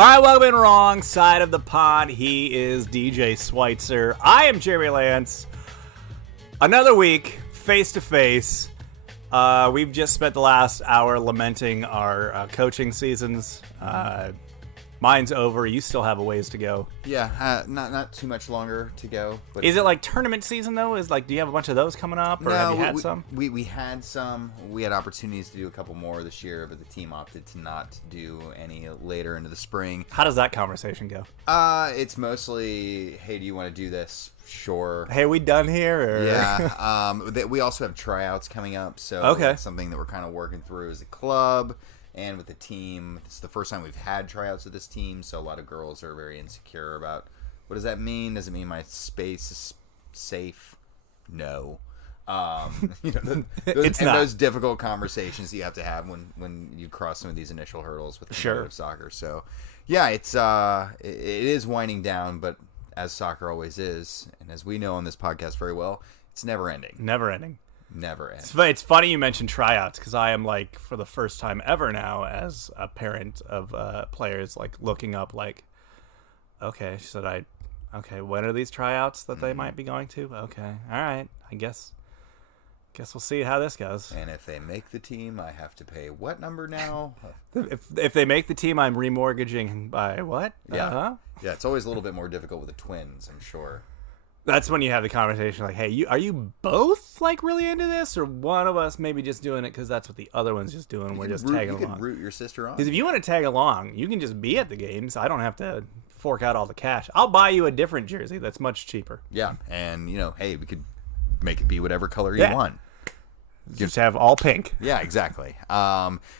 All right, welcome in Wrong Side of the Pond. He is DJ Schweitzer. I am Jeremy Lance. Another week, face to face. We've just spent the last hour lamenting our coaching seasons. Mine's over. You still have a ways to go. Yeah, not too much longer to go. But is it like tournament season though? Do you have a bunch of those coming up, or have you had some? We had some. We had opportunities to do a couple more this year, but the team opted to not do any later into the spring. How does that conversation go? It's mostly, hey, do you want to do this? Sure. Hey, we done here? Or? Yeah. We also have tryouts coming up, so okay. That's something that we're kind of working through as a club. And with the team, it's the first time we've had tryouts with this team, so a lot of girls are very insecure about, what does that mean? Does it mean my space is safe? No. Those difficult conversations you have to have when you cross some of these initial hurdles with competitive soccer. So, yeah, it is winding down, but as soccer always is, and as we know on this podcast very well, it's never ending. Never ending. Never ends. It's funny you mentioned tryouts because I am like, for the first time ever now, as a parent of players, like looking up like, okay, when are these tryouts that they might be going to? Okay, all right, I guess we'll see how this goes. And if they make the team, I have to pay what number now? if they make the team, I'm remortgaging by what? Yeah, yeah. It's always a little bit more difficult with the twins, I'm sure. That's when you have the conversation like, hey, are you both like really into this, or one of us maybe just doing it because that's what the other one's just doing? We're just tagging along. You can root your sister on. Because if you want to tag along, you can just be at the games. I don't have to fork out all the cash. I'll buy you a different jersey that's much cheaper. Yeah, and hey, we could make it be whatever color you want. Just have all pink. Yeah, exactly.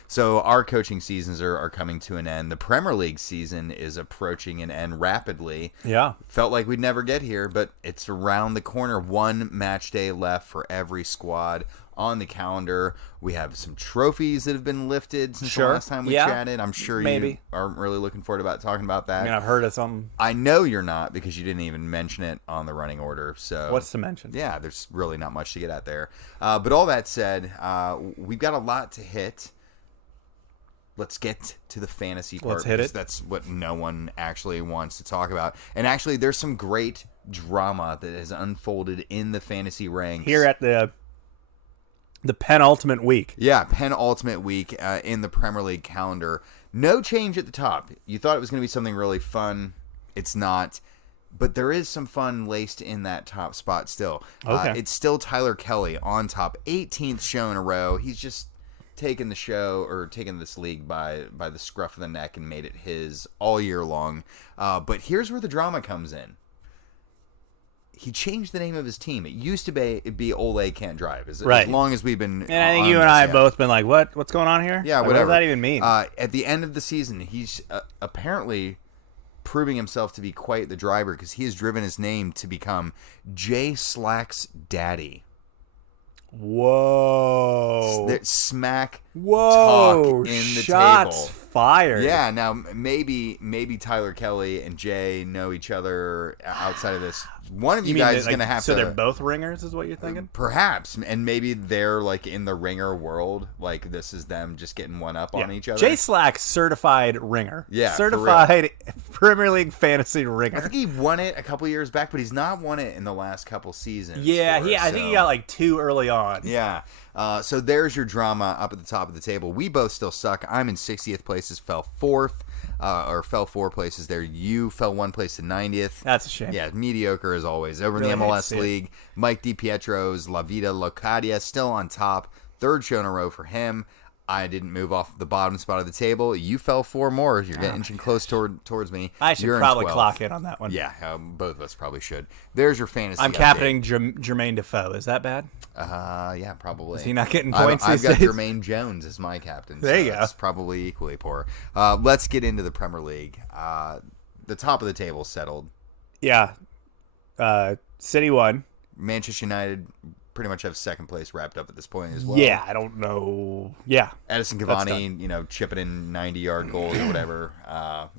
So our coaching seasons are coming to an end. The Premier League season is approaching an end rapidly. Yeah. Felt like we'd never get here, but it's around the corner. One match day left for every squad on the calendar. We have some trophies that have been lifted since the last time we chatted. I'm sure you aren't really looking forward to talking about that. I mean, I've heard of something. I know you're not, because you didn't even mention it on the running order. So what's to mention? Yeah, there's really not much to get at there. But all that said, we've got a lot to hit. Let's get to the fantasy part. Let's hit it. That's what no one actually wants to talk about. And actually, there's some great drama that has unfolded in the fantasy ranks. Here at the penultimate week. Yeah, penultimate week in the Premier League calendar. No change at the top. You thought it was going to be something really fun. It's not. But there is some fun laced in that top spot still. Okay. It's still Tyler Kelly on top. 18th show in a row. He's just taken the show, or taken this league by the scruff of the neck and made it his all year long. But here's where the drama comes in. He changed the name of his team. It used to be Ole Can't Drive. As long as we've been. And I think you and I have both been like, what's going on here? Yeah, like, whatever. What does that even mean? At the end of the season, he's apparently proving himself to be quite the driver, because he has driven his name to become Jay Slack's daddy. Whoa. Smack Whoa. talk in the Shots table. Fired. Yeah, now maybe Tyler Kelly and Jay know each other outside of this. One of you guys is going to have to... So they're both ringers is what you're thinking? Perhaps. And maybe they're like in the ringer world. Like this is them just getting one up on each other. Jay Slack, certified ringer. Yeah, certified Premier League fantasy ringer. I think he won it a couple years back, but he's not won it in the last couple seasons. Yeah, I think he got like 2 early on. Yeah. So there's your drama up at the top of the table. We both still suck. I'm in 60th places, fell 4th, or fell 4 places there. You fell 1 place to 90th. That's a shame. Yeah, mediocre as always. Over really in the MLS League, Mike DiPietro's La Vida Locadia still on top. 3rd show in a row for him. I didn't move off the bottom spot of the table. You fell 4 more. You're getting inching close towards me. I should probably clock in on that one. Yeah, both of us probably should. There's your fantasy. I'm captaining Jermaine Defoe. Is that bad? Yeah, probably. Is he not getting points I've these got days? Jermaine Jones as my captain. There you go. It's probably equally poor. Let's get into the Premier League. The top of the table settled. Yeah. City won. Manchester United pretty much have 2nd place wrapped up at this point as well. Yeah, I don't know. Yeah. Edison Cavani, chipping in 90-yard goals or whatever. Of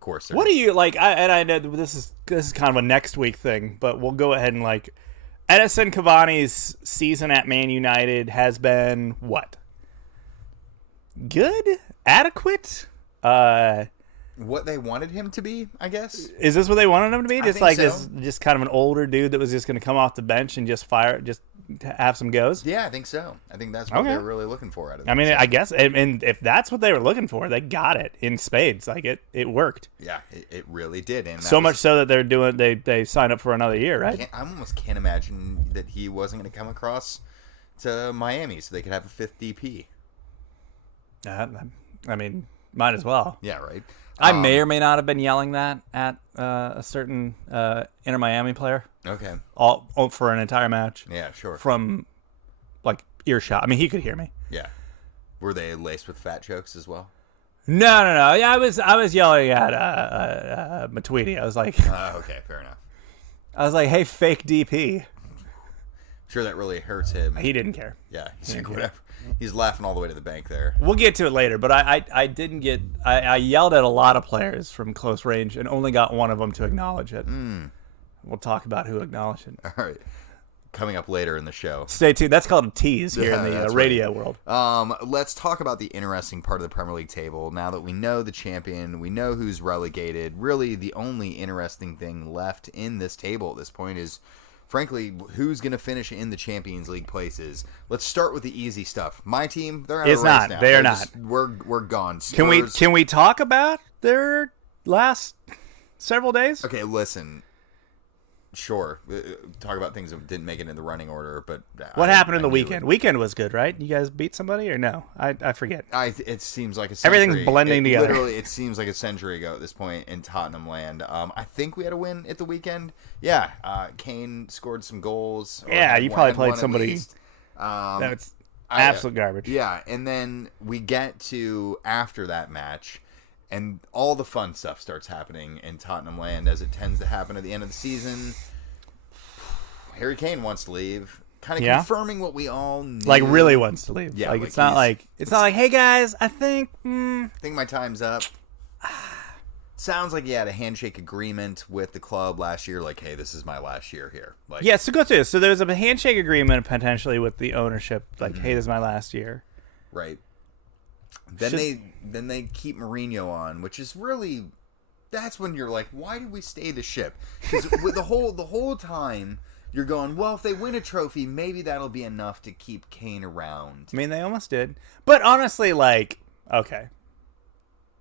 course. What do you like? I know this is kind of a next week thing, but we'll go ahead and like Edison Cavani's season at Man United has been what? Good? Adequate? What they wanted him to be, I guess. Is this what they wanted him to be? I Just think like so. this, just kind of an older dude that was just going to come off the bench and just have some goes? Yeah, I think so. I think that's what Okay. they're really looking for out of I them. mean, So, I guess, and if that's what they were looking for, they got it in spades. Like it worked. yeah, it really did. And that So was- much so that they signed up for another year, right? I almost can't imagine that he wasn't going to come across to Miami so they could have a fifth DP. I mean, might as well. Yeah, right. I may or may not have been yelling that at a certain Inter Miami player Okay. all for an entire match Yeah, sure. from like earshot. I mean, he could hear me. Yeah. Were they laced with fat jokes as well? No. Yeah, I was yelling at Matuidi. I was like, Okay, fair enough. hey, fake DP. Sure, that really hurts him. He didn't care. Yeah, he's like, whatever. He's laughing all the way to the bank there. We'll get to it later, but I didn't get. I yelled at a lot of players from close range and only got one of them to acknowledge it. We'll talk about who acknowledged it. All right. Coming up later in the show. Stay tuned. That's called a tease here in the that's radio world. Let's talk about the interesting part of the Premier League table. Now that we know the champion, we know who's relegated. Really, the only interesting thing left in this table at this point is, frankly, who's going to finish in the Champions League places. Let's start with the easy stuff. My team, they're out It's of the race not. now. They are Just- not. we're gone. Can we talk about their last several days? Okay, listen. Sure. Talk about things that didn't make it in the running order, but What happened in the knew weekend? it. Weekend was good, right? You guys beat somebody or no? I forget. It seems like a century. Everything's blending together. Literally, it seems like a century ago at this point in Tottenham land. I think we had a win at the weekend. Yeah, Kane scored some goals. or Yeah, had you one- probably had played one at somebody- least. That's I- absolute garbage. Yeah, and then we get to after that match, and all the fun stuff starts happening in Tottenham land as it tends to happen at the end of the season. Harry Kane wants to leave, kind of Yeah? confirming what we all knew. Like really wants to leave. Yeah, like like it's not he's- like hey guys, I think I think my time's up. Sounds like he had a handshake agreement with the club last year, like, hey, this is my last year here. Like, yeah. So go through this. So there was a handshake agreement potentially with the ownership, like hey, this is my last year. right. Then Should- they keep Mourinho on, which is really, that's when you're like, why did we stay the ship? Because with the whole time you're going, well, if they win a trophy, maybe that'll be enough to keep Kane around. I mean, they almost did. But honestly, like, okay.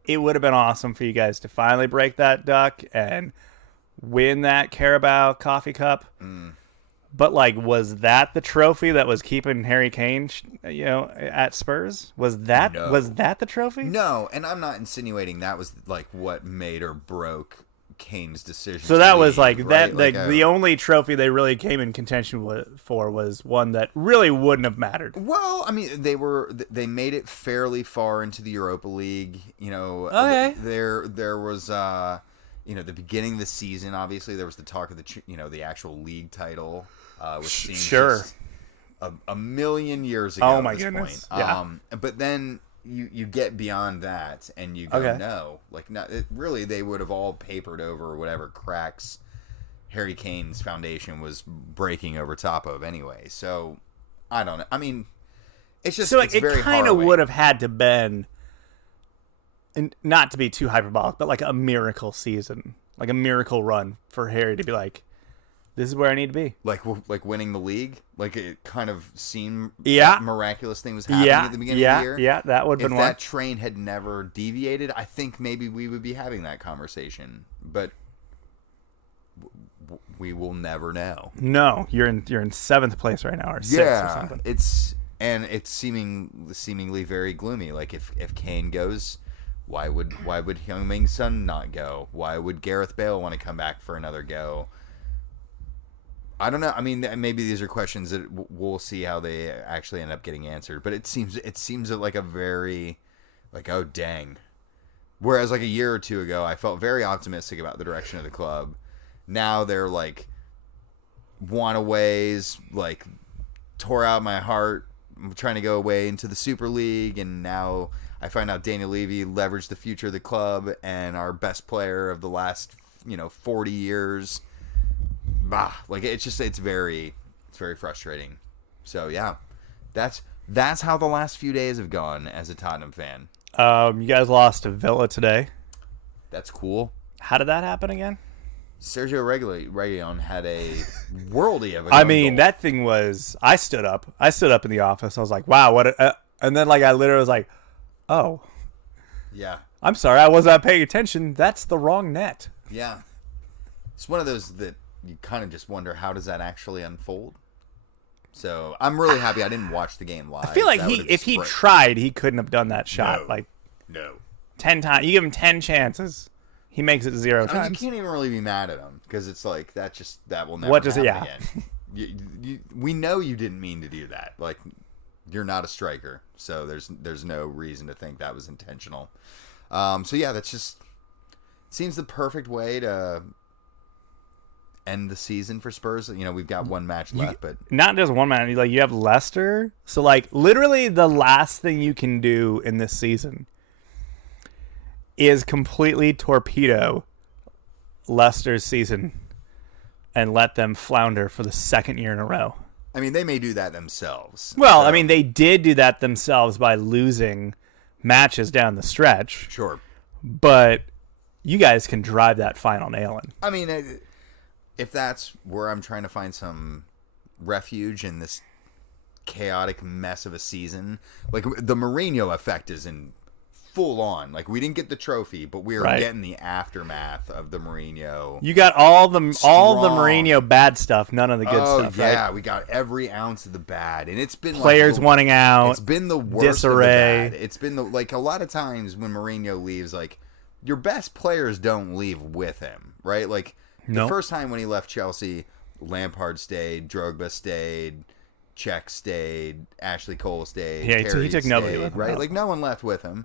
It would have been awesome for you guys to finally break that duck and win that Carabao Coffee Cup. But, like, was that the trophy that was keeping Harry Kane, at Spurs? Was that No. the trophy? No, and I'm not insinuating that was like what made or broke Kane's decision. So to that was leave, like right? that. Like the only trophy they really came in contention for was one that really wouldn't have mattered. Well, I mean, they made it fairly far into the Europa League. Okay. There was the beginning of the season. Obviously, there was the talk of the actual league title, which seems Sure. just a million years ago. Oh my at this goodness. point. Yeah. But then you get beyond that, and you go, Okay. no, like really, they would have all papered over whatever cracks Harry Kane's foundation was breaking over top of anyway. So I don't know. I mean, it's just So like, it's it very kind of harrowing. would have had to been, and not to be too hyperbolic, but like a miracle season, like a miracle run for Harry to be like, this is where I need to be. like winning the league. Like it kind of seemed Yeah. that miraculous thing was happening Yeah, at the beginning of the year. yeah, that would have If been that one. train had never deviated, I think maybe we would be having that conversation. But we will never know. No, you're in seventh place right now, or sixth or something. It's seemingly very gloomy. Like if Kane goes, why would Heung-min Son not go? Why would Gareth Bale want to come back for another go? I don't know. I mean, maybe these are questions that we'll see how they actually end up getting answered. But it seems like a very, like, oh dang. Whereas like a year or two ago, I felt very optimistic about the direction of the club. Now they're like want-aways, like tore out my heart. I'm trying to go away into the Super League, and now I find out Daniel Levy leveraged the future of the club and our best player of the last 40 years. Like it's very frustrating. So yeah, that's how the last few days have gone as a Tottenham fan. You guys lost to Villa today. That's cool. How did that happen again? Sergio Reguilon had a worldie of a I mean, goal. that thing was. I stood up in the office. I was like, "Wow, what?" And then, like, I literally was like, "Oh, Yeah. I'm sorry, I was not paying attention. That's the wrong net." Yeah. It's one of those that you kind of just wonder, how does that actually unfold? So I'm really happy I didn't watch the game live. I feel like if he tried, he couldn't have done that shot. No. Like No. 10 times. You give him 10 chances, he makes it 0 I mean, you times. can't even really be mad at him because it's like that will never What does happen it- yeah. again. We know you didn't mean to do that. Like, you're not a striker, so there's no reason to think that was intentional. So yeah, that's just seems the perfect way to end the season for Spurs. You know, we've got one match left, but Not just one man. Like, you have Leicester. So, like, literally the last thing you can do in this season is completely torpedo Leicester's season and let them flounder for the second year in a row. I mean, they may do that themselves. Well, So, I mean, they did do that themselves by losing matches down the stretch, sure. but you guys can drive that final nail in. I mean, if that's where I'm trying to find some refuge in this chaotic mess of a season, like the Mourinho effect is in full on. Like, we didn't get the trophy, but we are Right. getting the aftermath of the Mourinho. You got all the Strong. Mourinho bad stuff, none of the good stuff, yeah, right? we got every ounce of the bad, and it's been Players like wanting out. It's been the worst disarray. of the bad. It's been like a lot of times when Mourinho leaves, like your best players don't leave with him, right? Like the Nope. first time when he left Chelsea, Lampard stayed, Drogba stayed, Cech stayed, Ashley Cole stayed, Yeah, he Terry took nobody stayed, with him, right? no. Like no one left with him.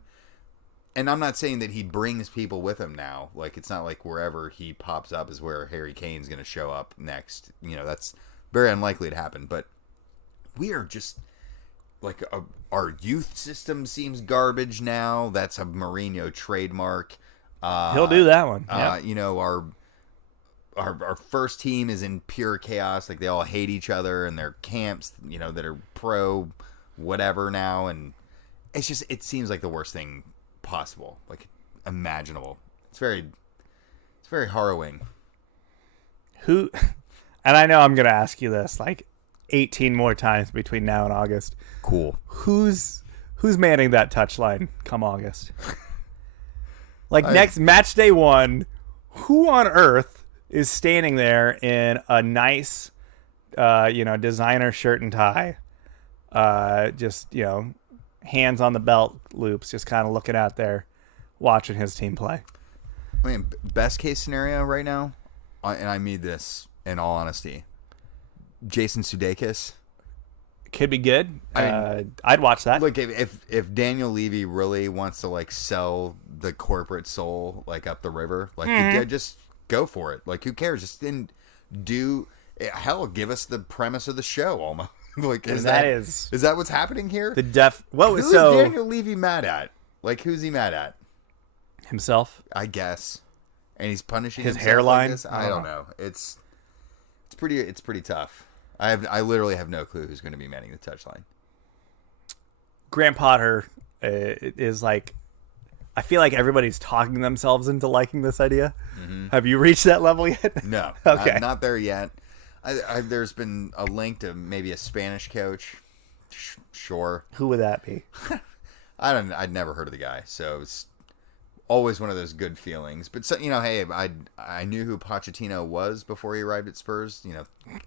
And I'm not saying that he brings people with him now. Like, it's not like wherever he pops up is where Harry Kane's going to show up next. You know, that's very unlikely to happen. But we are just, like, our youth system seems garbage now. That's a Mourinho trademark. He'll do that one. Yeah. You know, our first team is in pure chaos. Like, they all hate each other, and they're camps, you know, that are pro whatever now. And it's just, it seems like the worst thing possible, like imaginable. It's very harrowing. Who, and I know I'm going to ask you this like 18 more times between now and August. Cool. Who's manning that touchline come August? Like next match day 1, who on earth is standing there in a nice, designer shirt and tie, just, hands on the belt loops, just kind of looking out there, watching his team play? I mean, best case scenario right now, and I mean this in all honesty, Jason Sudeikis. Could be good. I'd watch that. Look, if Daniel Levy really wants to like sell the corporate soul like up the river, like just go for it. Like, who cares? Just then give us the premise of the show almost. Like, is that what's happening here? Who's Daniel Levy mad at? Like, who's he mad at? Himself, I guess. And he's punishing his himself hairline. Like this? I don't know. It's pretty tough. I literally have no clue who's going to be manning the touchline. Graham Potter is like, I feel like everybody's talking themselves into liking this idea. Mm-hmm. Have you reached that level yet? No. Okay. Not there yet. There's been a link to maybe a Spanish coach. Sure. Who would that be? I'd never heard of the guy, so it's always one of those good feelings. But so, hey, I knew who Pochettino was before he arrived at Spurs.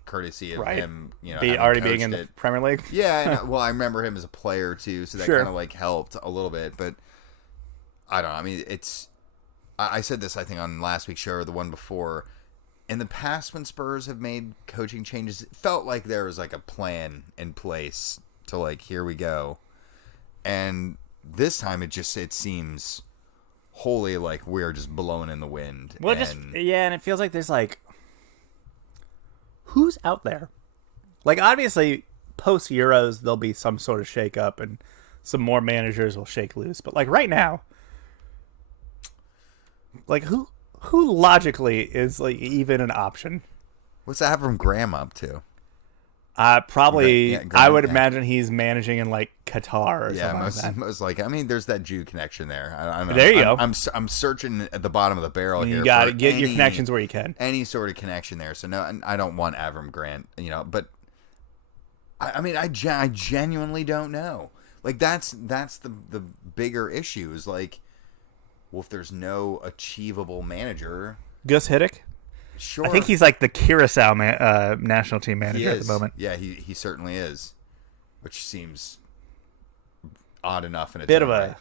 Courtesy of him. Already being in the Premier League. Yeah. Well, I remember him as a player too, so that Sure. kind of like helped a little bit. But I don't know. I mean, I said this I think on last week's show or the one before. In the past, when Spurs have made coaching changes, it felt like there was like a plan in place to like, here we go. And this time it seems wholly like we're just blowing in the wind. Well, and it feels like there's like, who's out there? Like, obviously, post Euros there'll be some sort of shake up and some more managers will shake loose. But like right now, like who logically is like even an option? What's that have from Graham up to? Probably, Yeah, I would imagine he's managing in like Qatar or Yeah, something like that. most like. I mean, there's that Jew connection there. I don't know. There you go. I'm searching at the bottom of the barrel here. You got to for get your connections where you can. Any sort of connection there. So no, I don't want Avram Grant. But I mean, I genuinely don't know. Like that's the bigger issue is like, well, if there's no achievable manager, Gus Hiddink. Sure. I think he's like the Curacao national team manager at the moment. Yeah, he certainly is, which seems odd enough in its Bit own right.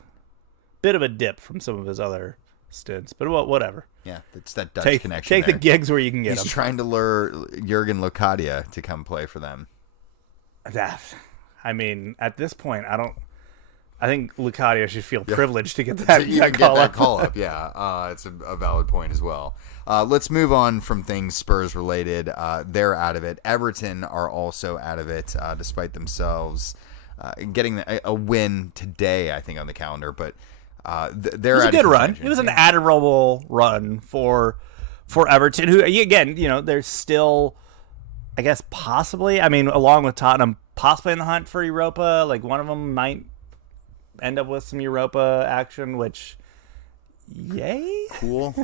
of a dip from some of his other stints, but whatever. Yeah, it's that Dutch connection. Take there. the gigs where you can get them. He's trying to lure Jurgen Locadia to come play for them. I mean, at this point, I think Lucadio should feel privileged to get that call up. Yeah, it's a valid point as well. Let's move on from things Spurs related. They're out of it. Everton are also out of it, despite themselves getting a win today, I think, on the calendar. But they're it was out a good of run. contention. It was an admirable run for Everton, who again, they're still, I guess, possibly. I mean, along with Tottenham, possibly in the hunt for Europa. Like one of them might end up with some Europa action, which, yay, Cool.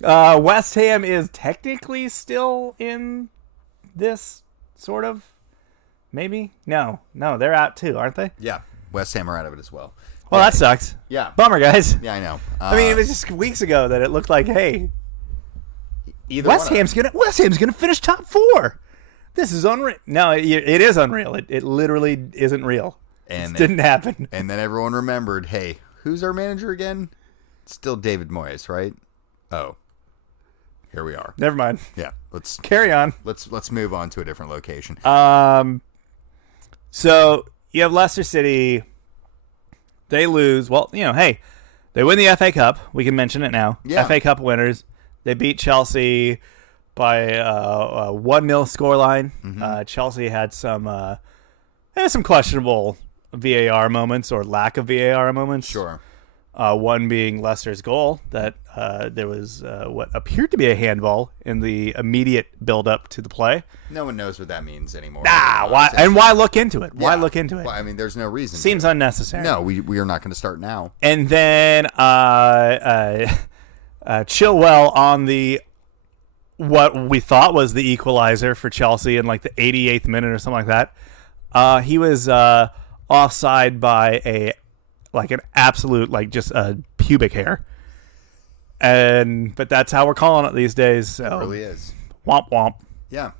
West Ham is technically still in this sort of, maybe no, they're out too, aren't they? Yeah, West Ham are out of it as well. Well, that sucks. Yeah. Bummer, guys. Yeah, I know. I mean, it was just weeks ago that it looked like, hey, either West Ham's gonna finish top 4. This is unreal. No, it is unreal. It literally isn't real. And it didn't happen. And then everyone remembered, hey, who's our manager again? It's still David Moyes, right? Oh, here we are. Never mind. Yeah, let's Carry on. let's move on to a different location. So you have Leicester City. They lose. Well, hey, they win the FA Cup. We can mention it now. Yeah. FA Cup winners. They beat Chelsea by a 1-0 scoreline. Mm-hmm. Chelsea had some questionable VAR moments or lack of VAR moments. Sure. One being Leicester's goal that there was what appeared to be a handball in the immediate build-up to the play. No one knows what that means anymore. Why? And why look into it? Why Yeah. look into it? Well, I mean, there's no reason. Seems unnecessary. No, we are not going to start now. And then Chilwell on the what we thought was the equalizer for Chelsea in like the 88th minute or something like that. He was offside by an absolute, like, just a pubic hair. But that's how we're calling it these days. So. It really is. Womp womp. Yeah.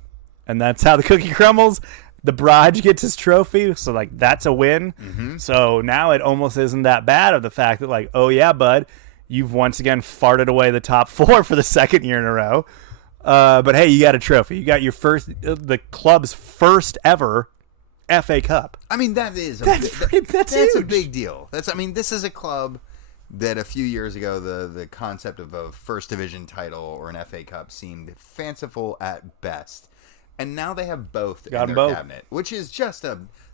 And that's how the cookie crumbles. The Braj gets his trophy, so like that's a win. Mm-hmm. So now it almost isn't that bad of the fact that, like, oh yeah, bud, you've once again farted away the top 4 for the second year in a row. But hey, you got a trophy. You got your the club's first ever FA Cup. I mean, that's huge. a big deal. This is a club that a few years ago the concept of a first division title or an FA Cup seemed fanciful at best, and now they have both in their cabinet, which is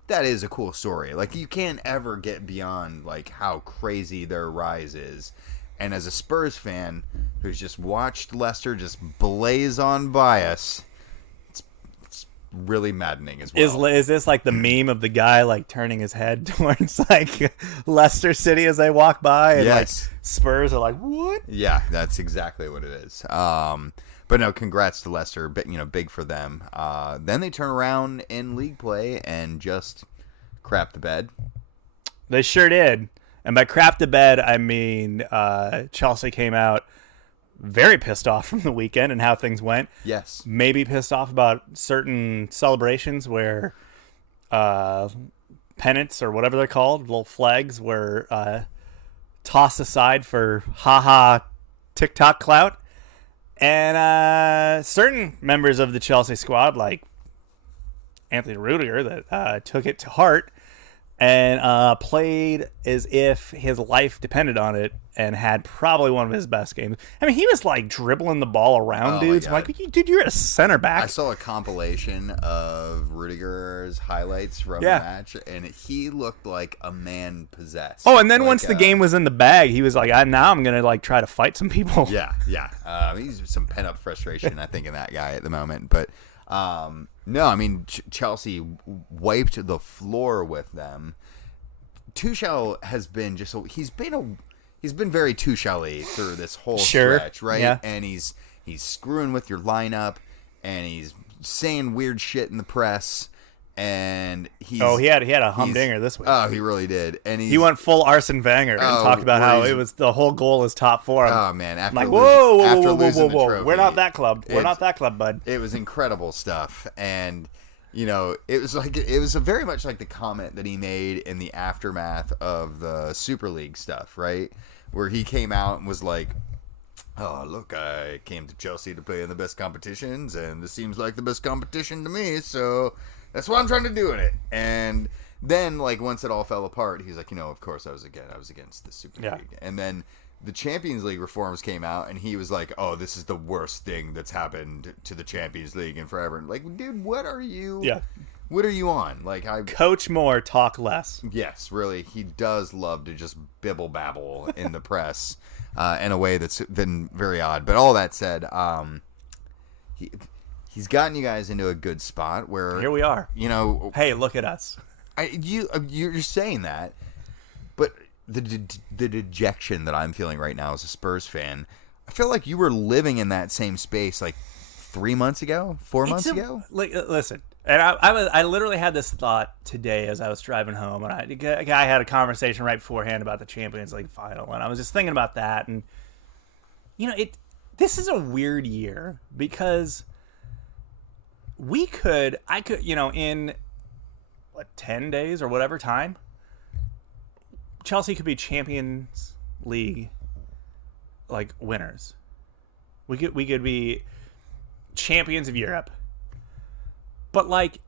that is a cool story. Like, you can't ever get beyond like how crazy their rise is. And as a Spurs fan who's just watched Leicester just blaze on by us, it's really maddening as well. Is this like the meme of the guy like turning his head towards like Leicester City as they walk by, and yes. like Spurs are like, what? Yeah, that's exactly what it is. But no, congrats to Leicester. Big for them. Then they turn around in league play and just crap the bed. They sure did. And by crap the bed, I mean Chelsea came out very pissed off from the weekend and how things went. Yes. Maybe pissed off about certain celebrations where pennants or whatever they're called, little flags, were tossed aside for haha TikTok clout. And certain members of the Chelsea squad, like Anthony Rudiger, that took it to heart and played as if his life depended on it and had probably one of his best games. I mean, he was like dribbling the ball around dudes. I'm like, dude, you're a center back. I saw a compilation of Rudiger's highlights from the match, and he looked like a man possessed. Oh, and then once the game was in the bag, he was like, now I'm going to like try to fight some people. Yeah. He's some pent-up frustration, I think, in that guy at the moment. But No, I mean Chelsea wiped the floor with them. Tuchel has been he's been very Tuchel-y through this whole stretch, right? Yeah. And he's screwing with your lineup, and he's saying weird shit in the press, and he had a humdinger this week. Oh, he really did, and he went full Arsene Wenger and talked about how it was the whole goal is top four. Oh man, after I'm like, whoa, trophy, we're not that club. We're not that club, bud. It was incredible stuff, and it was very much like the comment that he made in the aftermath of the Super League stuff, right? Where he came out and was like, "Oh, look, I came to Chelsea to play in the best competitions, and this seems like the best competition to me, so that's what I'm trying to do in it." And then, like, once it all fell apart, he's like, of course I was against the Super League. And then the Champions League reforms came out, and he was like, "Oh, this is the worst thing that's happened to the Champions League in forever." And like, dude, what are you? Yeah. What are you on? Like, coach more, talk less. Yes, really, he does love to just bibble babble in the press in a way that's been very odd. But all that said, he's gotten you guys into a good spot where here we are. Hey, look at us. You're saying that, but the dejection that I'm feeling right now as a Spurs fan, I feel like you were living in that same space like 3 months ago, 4 months ago. Listen. And I literally had this thought today as I was driving home, and I had a conversation right beforehand about the Champions League final, and I was just thinking about that, and this is a weird year because I could in 10 days or whatever time, Chelsea could be Champions League like winners. We could be champions of Europe. But, like,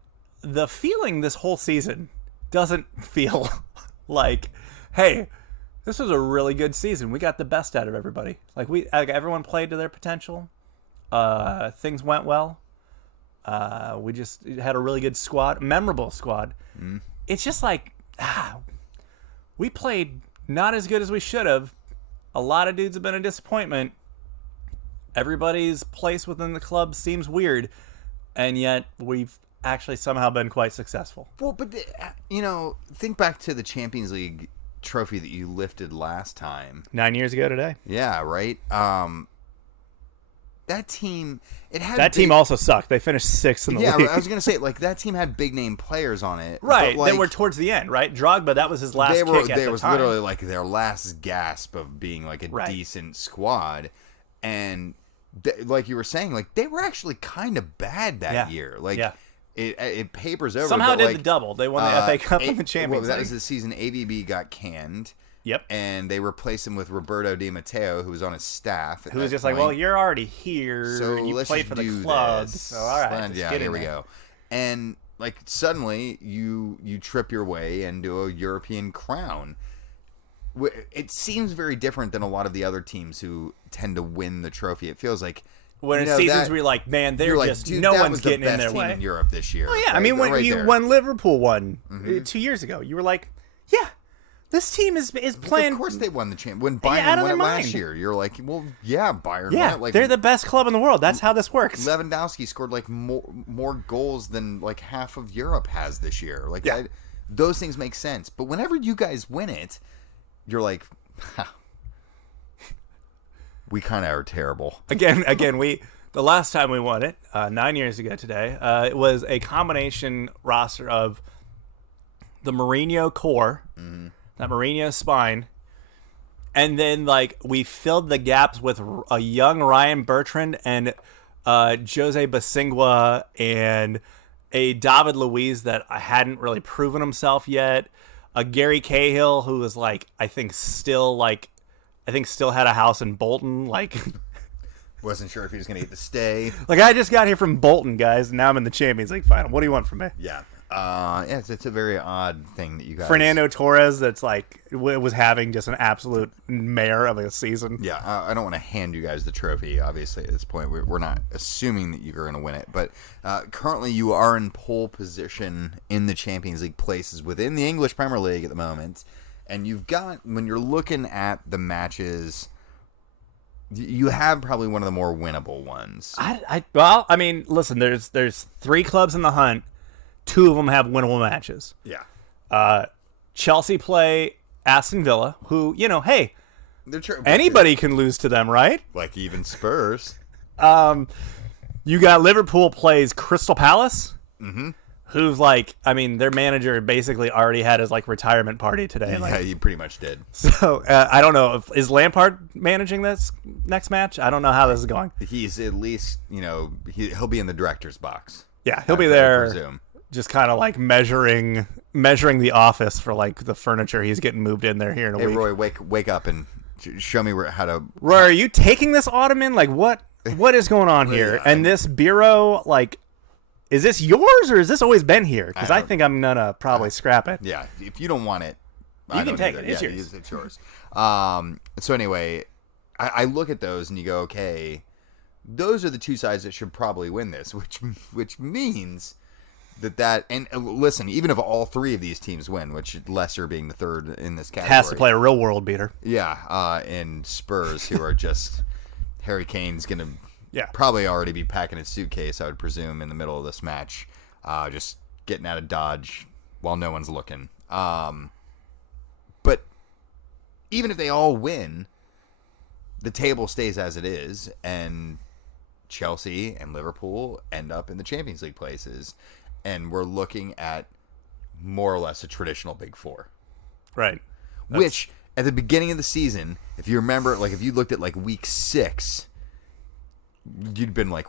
the feeling this whole season doesn't feel like, hey, this was a really good season. We got the best out of everybody. Like, everyone played to their potential. Things went well. We just had a really good squad, memorable squad. Mm. It's just like, we played not as good as we should have. A lot of dudes have been a disappointment. Everybody's place within the club seems weird. And yet, we've actually somehow been quite successful. Well, but, think back to the Champions League trophy that you lifted last time. 9 years ago today. Yeah, right? That team... That team also sucked. They finished sixth in the league. Yeah, I was going to say, like, that team had big-name players on it. Right, they were towards the end, right? Drogba, that was his last kick at the time. They was literally, like, their last gasp of being, like, a decent squad. And... like you were saying, like they were actually kind of bad that year. Like it papers over. Somehow but, did like, the double. They won the FA Cup and the Champions League. That was the season AVB got canned. Yep. And they replaced him with Roberto Di Matteo, who was on his staff. Who was just like, well, you're already here. So and you play for the club. So all right, here we go. And like suddenly you trip your way into a European crown. It seems very different than a lot of the other teams who tend to win the trophy. It feels like when it's seasons where you're like, man, they're just no one's getting in their way. In Europe this year. Oh yeah, right? I mean when Liverpool won 2 years ago, you were like, yeah, this team is playing. Of course they won the champ. When Bayern won it last year, you're like, well, yeah, Bayern won it. Like, they're the best club in the world. That's how this works. Lewandowski scored like more goals than like half of Europe has this year. Like those things make sense. But whenever you guys win it, you're like, we kind of are terrible. Again, the last time we won it, 9 years ago today, it was a combination roster of the Mourinho core, that Mourinho spine, and then like we filled the gaps with a young Ryan Bertrand and Jose Basingua and a David Luiz that hadn't really proven himself yet. A Gary Cahill who was like, I think still had a house in Bolton. Like, wasn't sure if he was going to get to stay. Like, I just got here from Bolton, guys, and now I'm in the Champions League final. What do you want from me? Yeah. It's a very odd thing that you guys... Fernando Torres, that's like, was having just an absolute mare of a season. Yeah, I don't want to hand you guys the trophy, obviously, at this point. We're not assuming that you're going to win it. But currently you are in pole position in the Champions League places within the English Premier League at the moment. And you've got, when you're looking at the matches You have probably one of the more winnable ones. Well, I mean, listen, there's 3 clubs in the hunt. 2 of them have winnable matches. Yeah. Chelsea play Aston Villa, who, hey, They're anybody can lose to them, right? Like even Spurs. You got Liverpool plays Crystal Palace, who's like, I mean, their manager basically already had his like retirement party today. Yeah, Like, he pretty much did. so I don't know, is Lampard managing this next match? I don't know how this is going. He's at least, he'll be in the director's box. Yeah, he'll be I there, presume. just kind of like measuring the office for like the furniture he's getting moved in there here in a Hey, week. Roy, wake up and show me how to. Roy, are you taking this ottoman? Like, what is going on here? And this bureau, like, is this yours or has this always been here? Because I think I'm gonna probably scrap it. Yeah, if you don't want it, you can take it. It's yours. It's yours. So anyway, I look at those and you go, okay, those are the 2 sides that should probably win this, which means that and listen, even if all 3 of these teams win, which Leicester being the 3rd in this category, Has to play a real world beater. Yeah, and Spurs, who are just Harry Kane's gonna probably already be packing his suitcase, I would presume, in the middle of this match, just getting out of Dodge while no one's looking. But even if they all win, the table stays as it is, and Chelsea and Liverpool end up in the Champions League places, and we're looking at more or less a traditional Big Four. Right. Which, at the beginning of the season, if you remember, like if you looked at like week 6, you'd been like,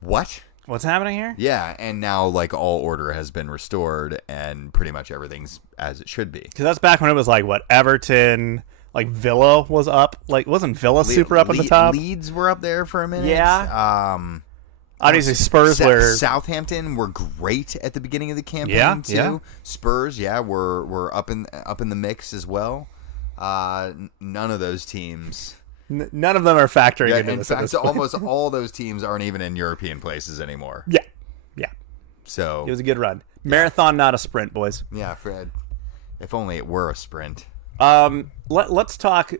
what? What's happening here? Yeah, and now like all order has been restored and pretty much everything's as it should be. Because that's back when it was like, what, Everton, like Villa was up. Like, wasn't Villa super up at the top? Leeds were up there for a minute. Yeah. Obviously, Spurs were... Southampton were great at the beginning of the campaign, too. Yeah. Spurs, were up in the mix as well. None of those teams... None of them are factoring into in this. fact, almost all those teams aren't even in European places anymore. Yeah. So it was a good run. Marathon, not a sprint, boys. Yeah, Fred. If only it were a sprint. Let's talk.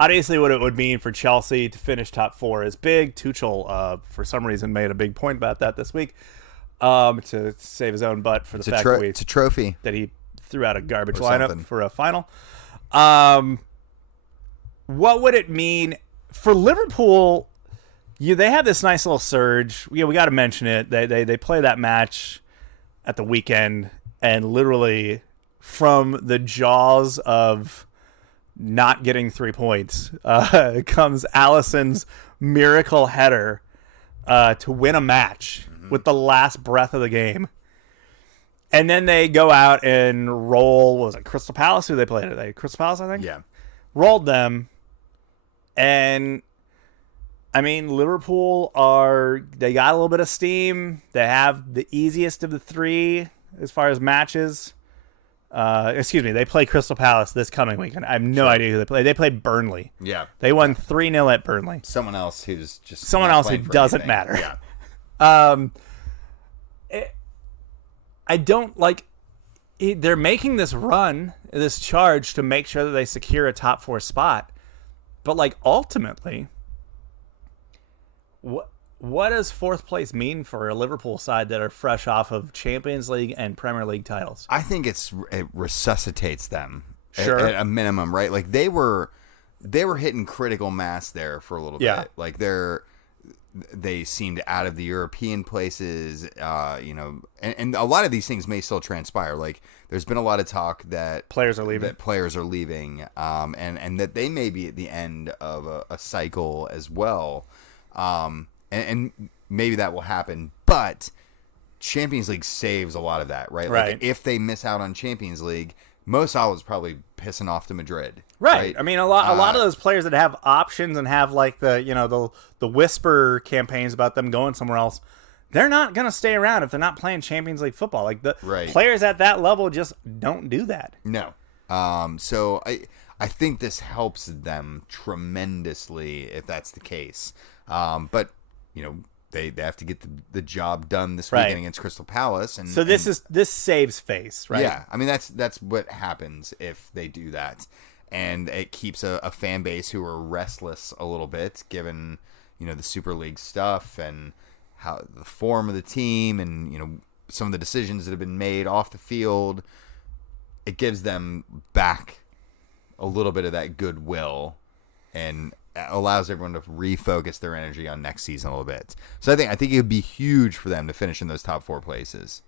Obviously, what it would mean for Chelsea to finish top 4 is big. Tuchel, for some reason, made a big point about that this week to save his own butt for the fact it's a trophy that he threw out a garbage or lineup something. for a final. What would it mean for Liverpool? They have this nice little surge. We got to mention it. They play that match at the weekend, and literally from the jaws of not getting 3 points comes Alisson's miracle header to win a match with the last breath of the game. And then they go out and roll, what was it, Crystal Palace? Who they played today? Crystal Palace, I think? Yeah. Rolled them. And, I mean, Liverpool they got a little bit of steam. They have the easiest of the 3 as far as matches. They play Crystal Palace this coming weekend. I have no idea who they play. They played Burnley. Yeah. They won 3-0 at Burnley. Someone else who doesn't matter. Yeah. I don't like. They're making this run, this charge to make sure that they secure a top 4 spot, but like ultimately, what does 4th place mean for a Liverpool side that are fresh off of Champions League and Premier League titles? I think it resuscitates them at a minimum, right? Like they were hitting critical mass there for a little bit. Like they seemed out of the European places, and a lot of these things may still transpire. Like there's been a lot of talk that players are leaving, and that they may be at the end of a cycle as well. And maybe that will happen, but Champions League saves a lot of that, right? Right. Like if they miss out on Champions League, Mo Salah's probably pissing off to Madrid. Right. I mean, a lot of those players that have options and have like the whisper campaigns about them going somewhere else, they're not going to stay around if they're not playing Champions League football. Like the players at that level just don't do that. No. So I think this helps them tremendously if that's the case. But they have to get the job done this weekend against Crystal Palace, and so this saves face, right? Yeah, I mean that's what happens if they do that, and it keeps a fan base who are restless a little bit, given the Super League stuff and how the form of the team and some of the decisions that have been made off the field. It gives them back a little bit of that goodwill and allows everyone to refocus their energy on next season a little bit. So I think it would be huge for them to finish in those top 4 places.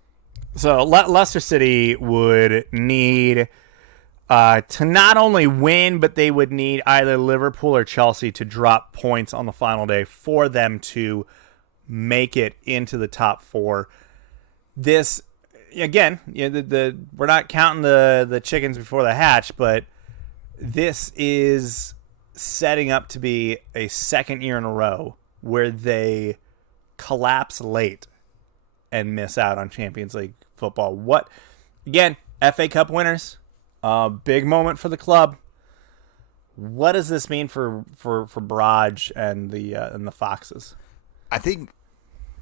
So Leicester City would need to not only win, but they would need either Liverpool or Chelsea to drop points on the final day for them to make it into the top 4. This, again, we're not counting the chickens before the hatch, but this is setting up to be a second year in a row where they collapse late and miss out on Champions League football. Again, FA Cup winners, big moment for the club. What does this mean for Braj and the Foxes? I think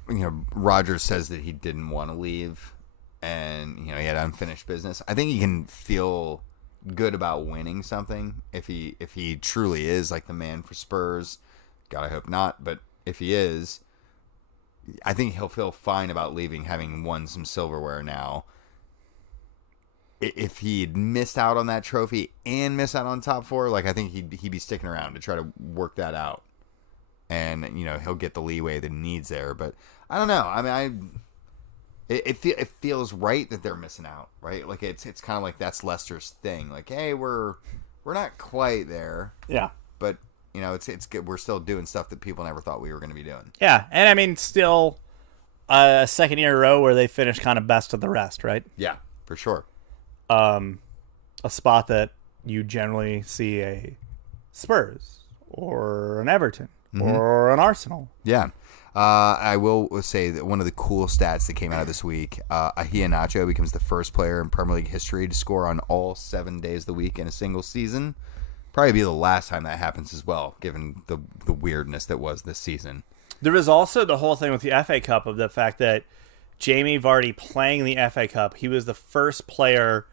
Rodgers says that he didn't want to leave, and he had unfinished business. I think he can feel good about winning something if he truly is like the man for Spurs. God, I hope not, but if he is, I think he'll feel fine about leaving, having won some silverware now. If he'd missed out on that trophy and missed out on top 4, I think he'd be sticking around to try to work that out, and he'll get the leeway that he needs there. But I don't know. I mean, It feels right that they're missing out, right? It's kind of like that's Leicester's thing. Hey, we're not quite there. Yeah. But it's good. We're still doing stuff that people never thought we were going to be doing. Yeah, and I mean, still a second year in a row where they finish kind of best of the rest, right? Yeah, for sure. A spot that you generally see a Spurs or an Everton or an Arsenal. Yeah. I will say that one of the cool stats that came out of this week, Iheanacho becomes the first player in Premier League history to score on all 7 days of the week in a single season. Probably be the last time that happens as well, given the weirdness that was this season. There was also the whole thing with the FA Cup of the fact that Jamie Vardy playing the FA Cup, he was the first player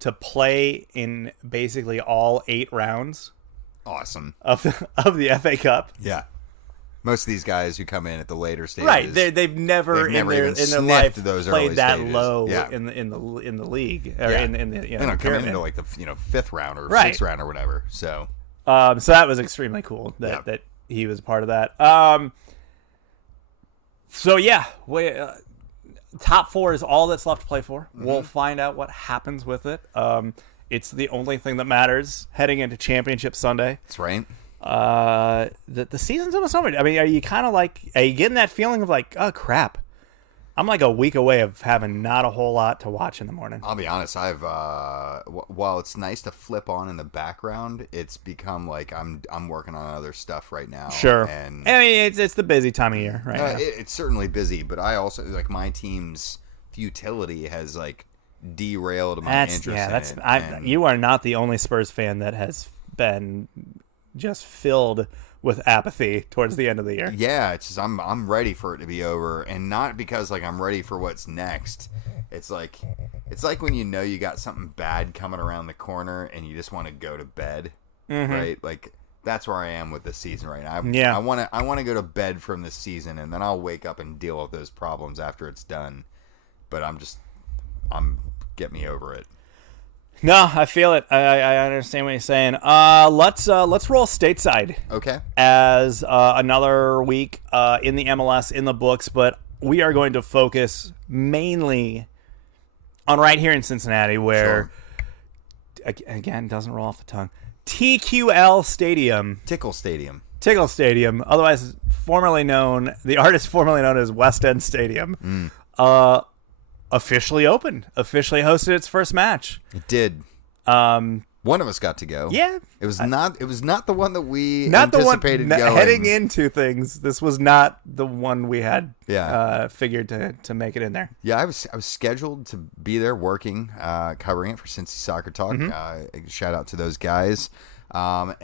to play in basically all 8 rounds. Awesome. Of the FA Cup. Yeah. Most of these guys who come in at the later stages, right? They've never in their life those played that stages. low Yeah. in the league or in the they don't come pyramid. into the 5th round or Right. 6th round or whatever. So that was extremely cool that he was part of that. So yeah, top 4 is all that's left to play for. Mm-hmm. We'll find out what happens with it. It's the only thing that matters heading into Championship Sunday. That's right. The season's almost over. I mean, are you getting that feeling of oh crap, I'm a week away of having not a whole lot to watch in the morning? I'll be honest, I've while it's nice to flip on in the background, it's become I'm working on other stuff right now. Sure. And I mean, it's the busy time of year right now. It's certainly busy, but I also my team's futility has derailed my interest in it. You are not the only Spurs fan that has been just filled with apathy towards the end of the year. Yeah, it's just I'm ready for it to be over, and not because I'm ready for what's next. It's like when you got something bad coming around the corner and you just want to go to bed, right? That's where I am with this season right now. I want to go to bed from this season, and then I'll wake up and deal with those problems after it's done. But get me over it. No, I feel it. I understand what you're saying. Let's roll stateside. Okay. As another week in the MLS in the books, but we are going to focus mainly on right here in Cincinnati, where again doesn't roll off the tongue. TQL Stadium. Tickle Stadium, otherwise formerly known as West End Stadium. Officially opened, officially hosted its first match. It did. One of us got to go. Yeah. It was not the one that we anticipated going. Heading into things, this was not the one we had figured to make it in there. Yeah, I was scheduled to be there working, covering it for Cincy Soccer Talk. Shout out to those guys. I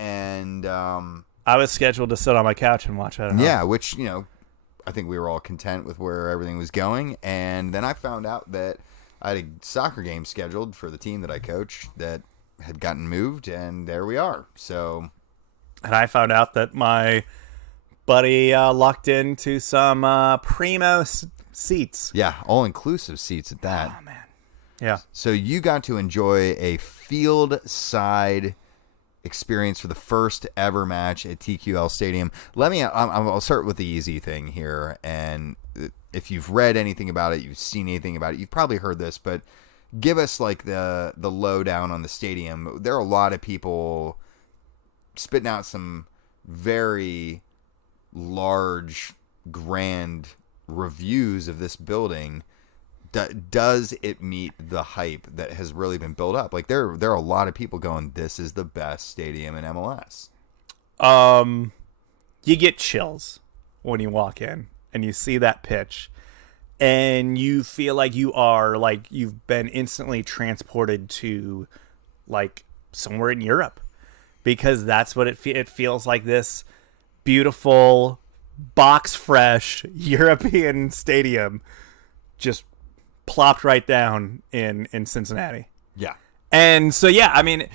was scheduled to sit on my couch and watch it. Yeah, which, I think we were all content with where everything was going. And then I found out that I had a soccer game scheduled for the team that I coach that had gotten moved, and there we are. So, and I found out that my buddy lucked into some primo seats. Yeah, all-inclusive seats at that. Oh, man. Yeah. So you got to enjoy a field side experience for the first ever match at TQL Stadium. I'll start with the easy thing here. And if you've read anything about it, you've seen anything about it, you've probably heard this, but give us like the lowdown on the stadium. There are a lot of people spitting out some very large, grand reviews of this building. Does it meet the hype that has really been built up? Like there are a lot of people going, this is the best stadium in MLS. You get chills when you walk in and you see that pitch, and you feel like you've been instantly transported to like somewhere in Europe, because that's what it feels like. This beautiful box fresh European stadium just plopped right down in Cincinnati. Yeah. And so, yeah, I mean,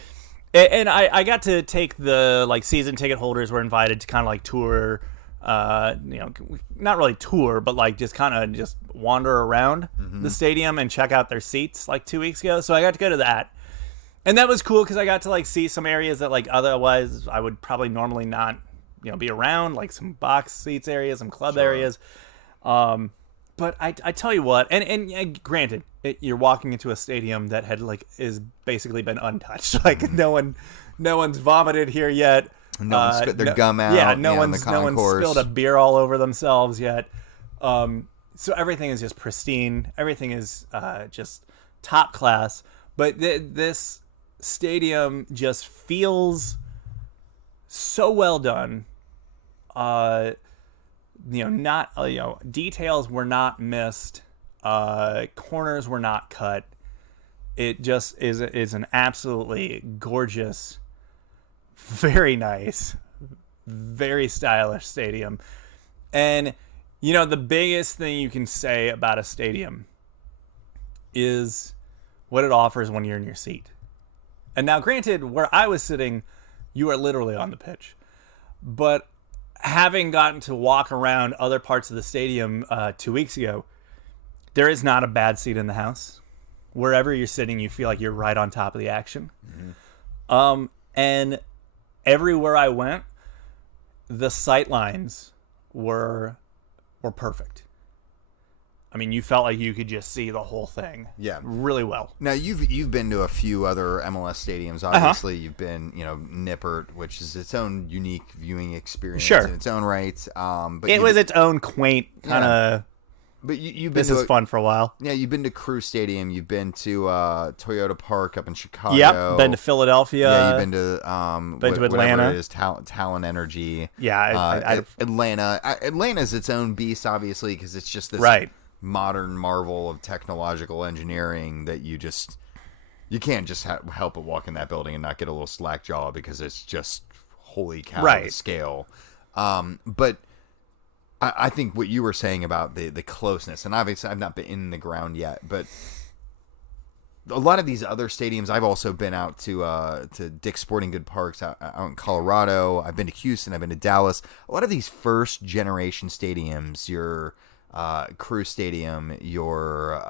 and I got to take the like season ticket holders were invited to kind of like tour, not really tour, but like just kind of just wander around the stadium and check out their seats like 2 weeks ago. So I got to go to that. And that was cool because I got to like see some areas that like otherwise I would probably normally not, be around, like some box seats areas, some club areas. But I tell you what, and granted, you're walking into a stadium that had is basically been untouched. Like no one's vomited here yet. No one spit their gum out. Yeah, no one's spilled a beer all over themselves yet. So everything is just pristine. Everything is just top class. But this stadium just feels so well done. Details were not missed. Corners were not cut. It just is an absolutely gorgeous, very nice, very stylish stadium. And, the biggest thing you can say about a stadium is what it offers when you're in your seat. And now, granted, where I was sitting, you are literally on the pitch. But having gotten to walk around other parts of the stadium 2 weeks ago, there is not a bad seat in the house. Wherever you're sitting, you feel like you're right on top of the action. Mm-hmm. And everywhere I went, the sight lines were perfect. I mean, you felt like you could just see the whole thing. Yeah, really well. Now you've been to a few other MLS stadiums. Obviously, you've been Nippert, which is its own unique viewing experience in its own right. But it was its own quaint kind of. But you've been. This is fun for a while. Yeah, you've been to Crew Stadium. You've been to Toyota Park up in Chicago. Yep, been to Philadelphia. Yeah, you've been to to Atlanta. It is Talon Energy. Yeah, Atlanta. Atlanta's its own beast, obviously, because it's just this modern marvel of technological engineering that you can't just help but walk in that building and not get a little slack jaw because it's just holy cow the scale. But I think what you were saying about the closeness, and obviously I've not been in the ground yet, but a lot of these other stadiums, I've also been out to Dick's Sporting Good Parks out in Colorado. I've been to Houston. I've been to Dallas. A lot of these first generation stadiums, your Crew Stadium, your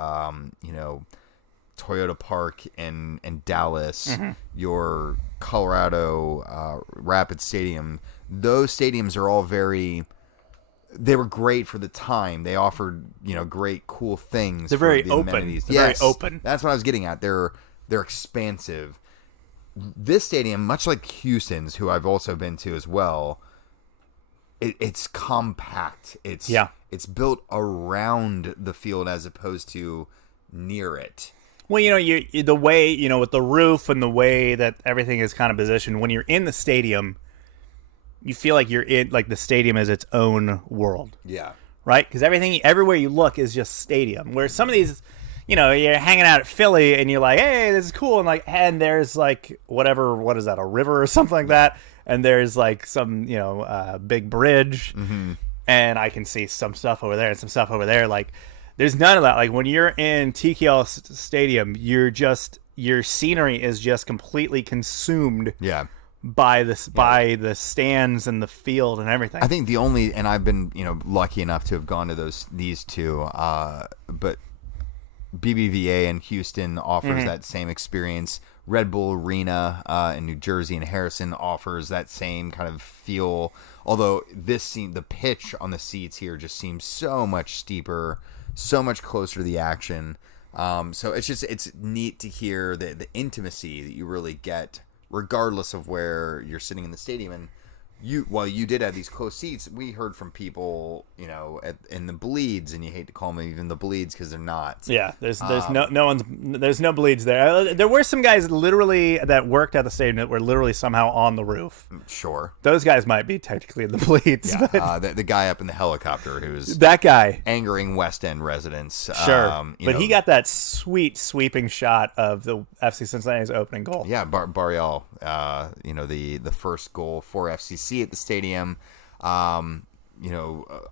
Toyota Park in Dallas, your Colorado Rapids Stadium. Those stadiums are all they were great for the time. They offered great cool things. They're very open. Very open. That's what I was getting at. They're expansive. This stadium, much like Houston's, who I've also been to as well, it's compact. It's built around the field as opposed to near it. Well, you the way, with the roof and the way that everything is kind of positioned, when you're in the stadium, you feel like you're in, like the stadium is its own world. Yeah. Right? Because everywhere you look is just stadium. Where some of these, you're hanging out at Philly and you're like, hey, this is cool. And there's like what is that, a river or something like that? And there's like some, big bridge. Mm-hmm. And I can see some stuff over there and some stuff over there. Like, there's none of that. Like, when you're in TQL Stadium, you're just your scenery is just completely consumed Yeah. by the stands and the field and everything. I think the only, and I've been, lucky enough to have gone to these two, but BBVA in Houston offers that same experience. Red Bull Arena in New Jersey and Harrison offers that same kind of feel. Although the pitch on the seats here just seems so much steeper, so much closer to the action. So it's neat to hear the intimacy that you really get, regardless of where you're sitting in the stadium. And while you did have these close seats, we heard from people, in the bleeds, and you hate to call them even the bleeds because they're not. Yeah, there's no bleeds there. There were some guys literally that worked at the stadium that were literally somehow on the roof. Sure, those guys might be technically in the bleeds. Yeah, the guy up in the helicopter who's that guy angering West End residents. Sure, but he got that sweet sweeping shot of the FC Cincinnati's opening goal. Yeah, Barrial, the first goal for FCC at the stadium.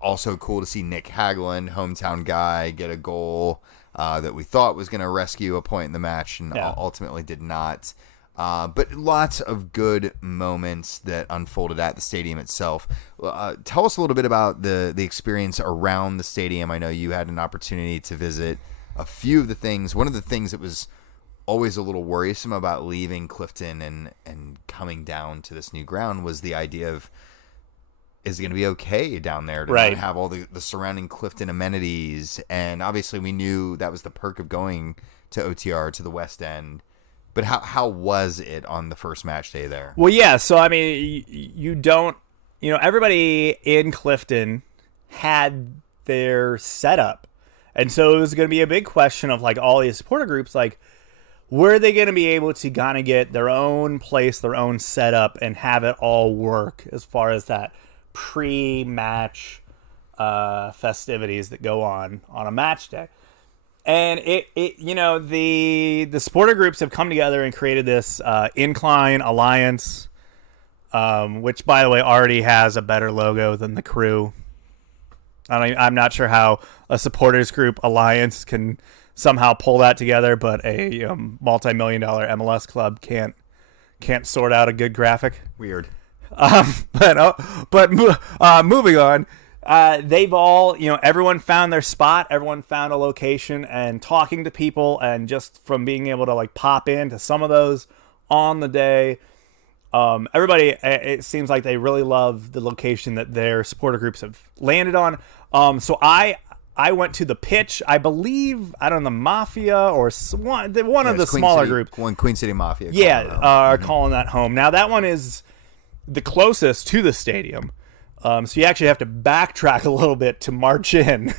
Also cool to see Nick Hagelin, hometown guy, get a goal that we thought was going to rescue a point in the match and ultimately did not. But lots of good moments that unfolded at the stadium itself. Tell us a little bit about the experience around the stadium. I know you had an opportunity to visit a few of the things. One of the things that was always a little worrisome about leaving Clifton and coming down to this new ground was the idea of, is it going to be okay down there to not have all the surrounding Clifton amenities? And obviously we knew that was the perk of going to OTR, to the West End. But how was it on the first match day there? Well, yeah, so I mean, you don't, everybody in Clifton had their setup. And so it was going to be a big question of like all these supporter groups, like, were they going to be able to kind of get their own place, their own setup, and have it all work as far as that pre-match festivities that go on a match day? And the supporter groups have come together and created this Incline Alliance, which, by the way, already has a better logo than the Crew. I'm not sure how a supporters group alliance can somehow pull that together, but a multi-million-dollar MLS club can't sort out a good graphic. Weird. But moving on, they've all, everyone found their spot, everyone found a location, and talking to people, and just from being able to like pop into some of those on the day, everybody, it seems like they really love the location that their supporter groups have landed on. So I went to the pitch, I believe, I don't know, the Mafia or one of the smaller groups. Queen City Mafia. Yeah, calling that home. Now, that one is the closest to the stadium. So you actually have to backtrack a little bit to march in.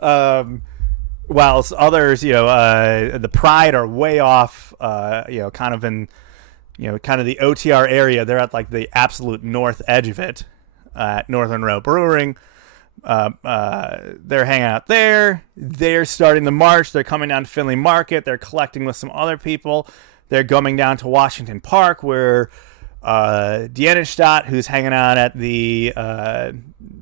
Whilst others, the Pride are way off, kind of in, kind of the OTR area. They're at like the absolute north edge of it at Northern Row Brewing. They're hanging out there. They're starting the march. They're coming down to Finley Market. They're collecting with some other people. They're going down to Washington Park, where Dienenstadt, who's hanging out at the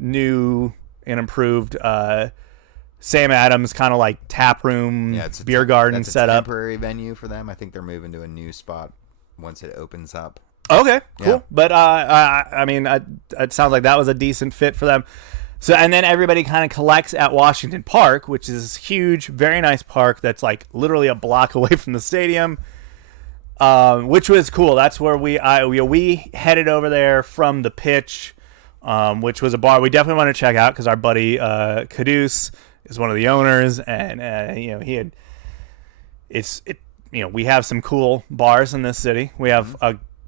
new and improved Sam Adams kind of like tap room, beer garden setup. Temporary venue for them. I think they're moving to a new spot once it opens up. Okay, cool. Yeah. But I mean, it sounds like that was a decent fit for them. So, and then everybody kind of collects at Washington Park, which is this huge, very nice park that's like literally a block away from the stadium, which was cool. That's where we headed over there from the pitch, which was a bar we definitely want to check out because our buddy Caduce is one of the owners, and we have some cool bars in this city. We have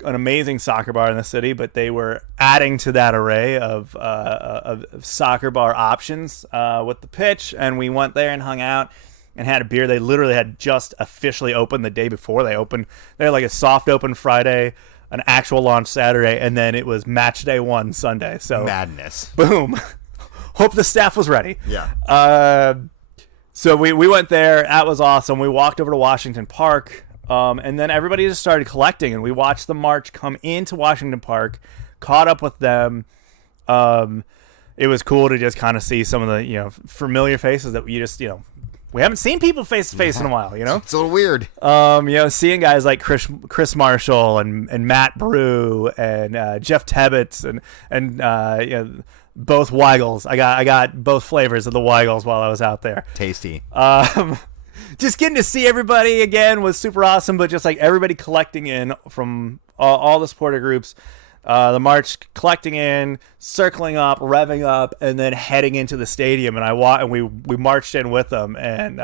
an amazing soccer bar in the city, but they were adding to that array of soccer bar options with the pitch, and we went there and hung out and had a beer. They literally had just officially opened the day before they opened. They had like a soft open Friday, an actual launch Saturday, and then it was match day 1 Sunday. So madness. Boom. Hope the staff was ready. Yeah. So we went there. That was awesome. We walked over to Washington Park. And then everybody just started collecting, and we watched the march come into Washington Park, caught up with them. It was cool to just kind of see some of the, familiar faces that you just, we haven't seen people face to face in a while, you know? It's a little weird. Seeing guys like Chris Marshall and Matt Brew and Jeff Tebbets and both Weigels. I got both flavors of the Weigels while I was out there. Tasty. Just getting to see everybody again was super awesome, but just like everybody collecting in from all the supporter groups. The march collecting in, circling up, revving up, and then heading into the stadium. And we marched in with them, and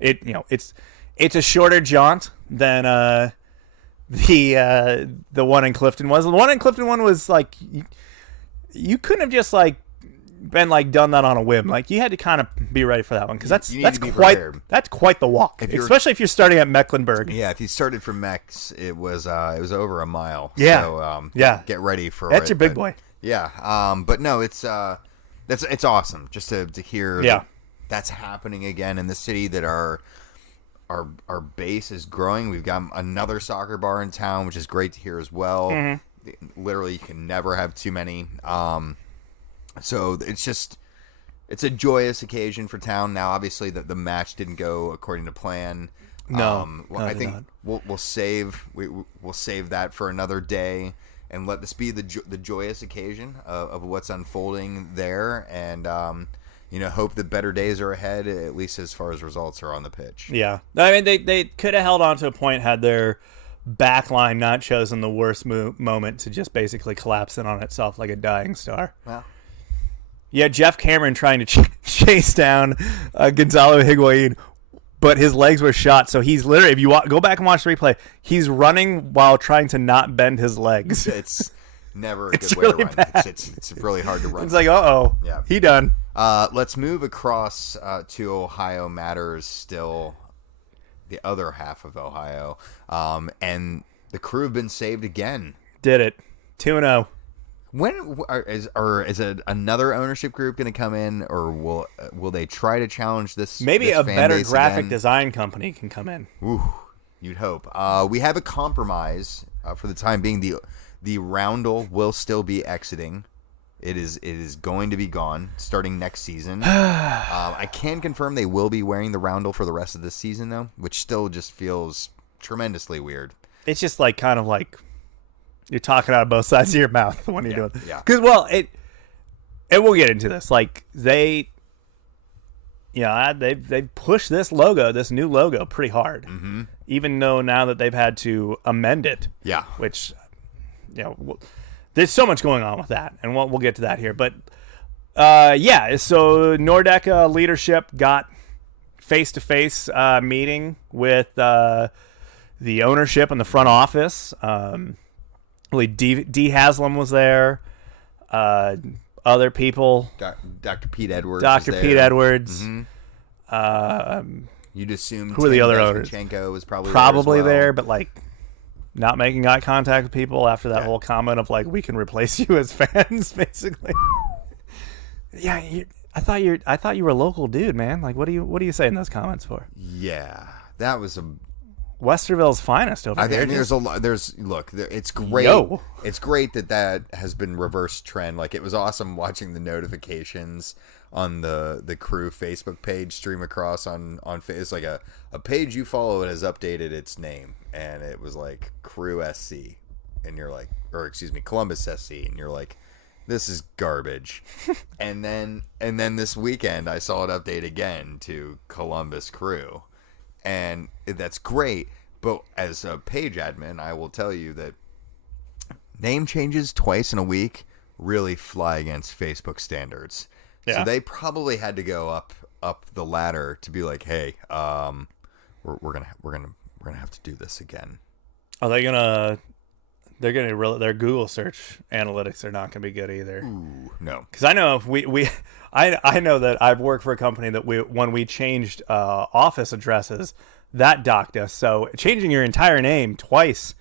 it's a shorter jaunt than the one in Clifton was. The one in Clifton was like you couldn't have just like been like done that on a whim. Like you had to kind of be ready for that one because that's quite the walk, especially if you're starting at Mecklenburg. Yeah, if you started from Mex, it was over a mile. Yeah, so, get ready for that's your big boy. Yeah, but no, it's awesome just to hear that's happening again in the city, that our base is growing. We've got another soccer bar in town, which is great to hear as well. Mm-hmm. Literally, you can never have too many. So it's a joyous occasion for town. Now, obviously, the match didn't go according to plan. I think we'll save that for another day and let this be the joyous occasion of what's unfolding there, and hope that better days are ahead, at least as far as results are on the pitch. Yeah, I mean they could have held on to a point had their back line not chosen the worst moment to just basically collapse in on itself like a dying star. Well. Yeah, Jeff Cameron trying to chase down Gonzalo Higuain, but his legs were shot. So he's literally, if you go back and watch the replay, he's running while trying to not bend his legs. It's never a good way to run. It's really hard to run. It's like, yeah, he done. Let's move across to Ohio matters still, the other half of Ohio. And the Crew have been saved again. Did it. 2-0. When is it another ownership group going to come in, or will they try to challenge this? Maybe a better graphic again? Design company can come in. Ooh, you'd hope. We have a compromise for the time being. The roundel will still be exiting. It is going to be gone starting next season. I can confirm they will be wearing the roundel for the rest of this season, though, which still just feels tremendously weird. It's just like kind of like you're talking out of both sides of your mouth when you do it. Yeah. Because we'll get into this. Like they pushed this new logo pretty hard. Mm-hmm. Even though now that they've had to amend it. Yeah. Which, there's so much going on with that, and we'll get to that here. But so Nordecke leadership got face-to-face meeting with the ownership and the front office. D. Haslam was there. Other people. Dr. Pete Edwards. Pete Edwards. Mm-hmm. You'd assume who are the other owners? Was probably there, but like not making eye contact with people after that whole comment of like we can replace you as fans, basically. Yeah, I thought you were a local dude, man. Like, what are you saying those comments for? Yeah, that was a. Westerville's finest over here. I think there's a lot. It's great. It's great that has been reverse trend. Like, it was awesome watching the notifications on the Crew Facebook page stream across on it's like a page you follow has updated its name, and it was like Crew SC, and you're like, or excuse me, Columbus SC, and you're like, this is garbage. and then this weekend I saw it update again to Columbus Crew. And that's great, but as a page admin, I will tell you that name changes twice in a week really fly against Facebook standards. Yeah. So they probably had to go up the ladder to be like, hey, we're gonna have to do this again. Are they gonna? Their Google search analytics are not gonna be good either. Ooh, no. Because I know if I know that I've worked for a company that when we changed office addresses, that docked us. So changing your entire name twice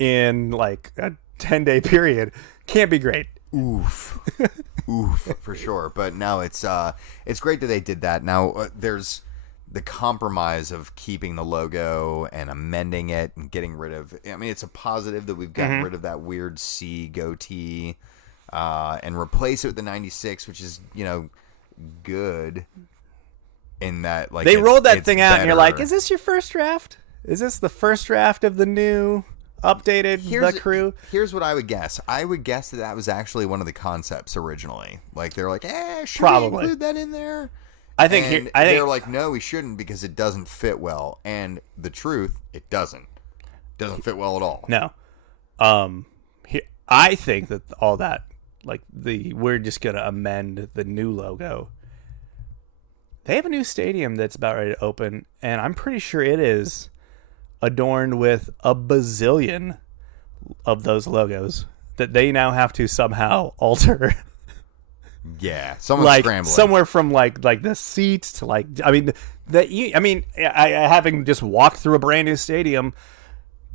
in like a 10-day period can't be great. Oof, for sure. But no, it's great that they did that. Now there's the compromise of keeping the logo and amending it and getting rid of. I mean, it's a positive that we've gotten rid of that weird C goatee. And replace it with the 96, which is, good. in that like they rolled that it's thing out, and you're like, better. "Is this your first draft? Is this the first draft of the new updated the crew?" Here's what I would guess. I would guess that was actually one of the concepts originally. Like they're like, should Probably. we include that in there? I think they're like, no, we shouldn't because it doesn't fit well. And the truth, it doesn't fit well at all. No. I think that all that, like we're just gonna amend the new logo. They have a new stadium that's about ready to open, and I'm pretty sure it is adorned with a bazillion of those logos that they now have to somehow alter. Yeah, someone's Like scrambling. somewhere from like the seats to I having just walked through a brand new stadium,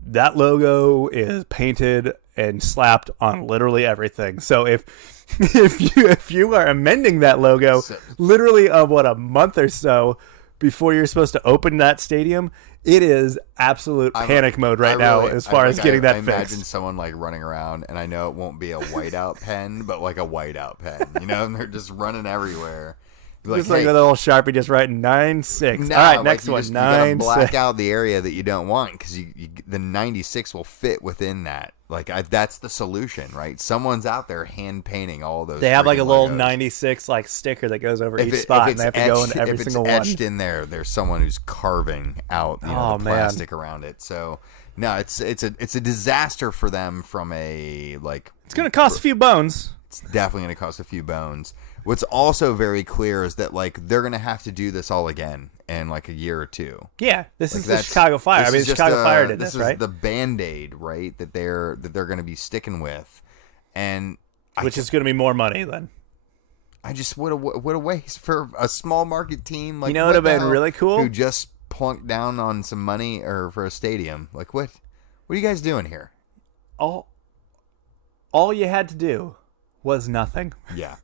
that logo is painted and slapped on literally everything. So if you are amending that logo literally a month or so before you're supposed to open that stadium, it is absolute panic mode right now as far as getting that I fixed. imagine someone like running around, and I know it won't be a whiteout pen, but like a whiteout pen, you know, and they're just running everywhere. Like, Just like a little Sharpie just writing 9-6. No, All right, like next one, you gotta 9-6. black out the area that you don't want because the 96 will fit within that. Like that's the solution, right? Someone's out there hand painting all those. They have like a little logos. 96 like sticker that goes over each spot, and they have to go into every single one. If it's etched in there, there's someone who's carving out the plastic around it. So no, it's a disaster for them from a like. It's gonna cost a few bones. It's definitely going to cost a few bones. What's also very clear is that like they're going to have to do this all again in like a year or two. Yeah, this is the Chicago Fire. I mean, Chicago Fire did this, right? This is the Band-Aid, right? That they're going to be sticking with, and which is going to be more money then. I just what a waste for a small market team. Like, you know, it would have been really cool who just plunked down on some money or for a stadium. Like what are you guys doing here? All you had to do was nothing. Yeah.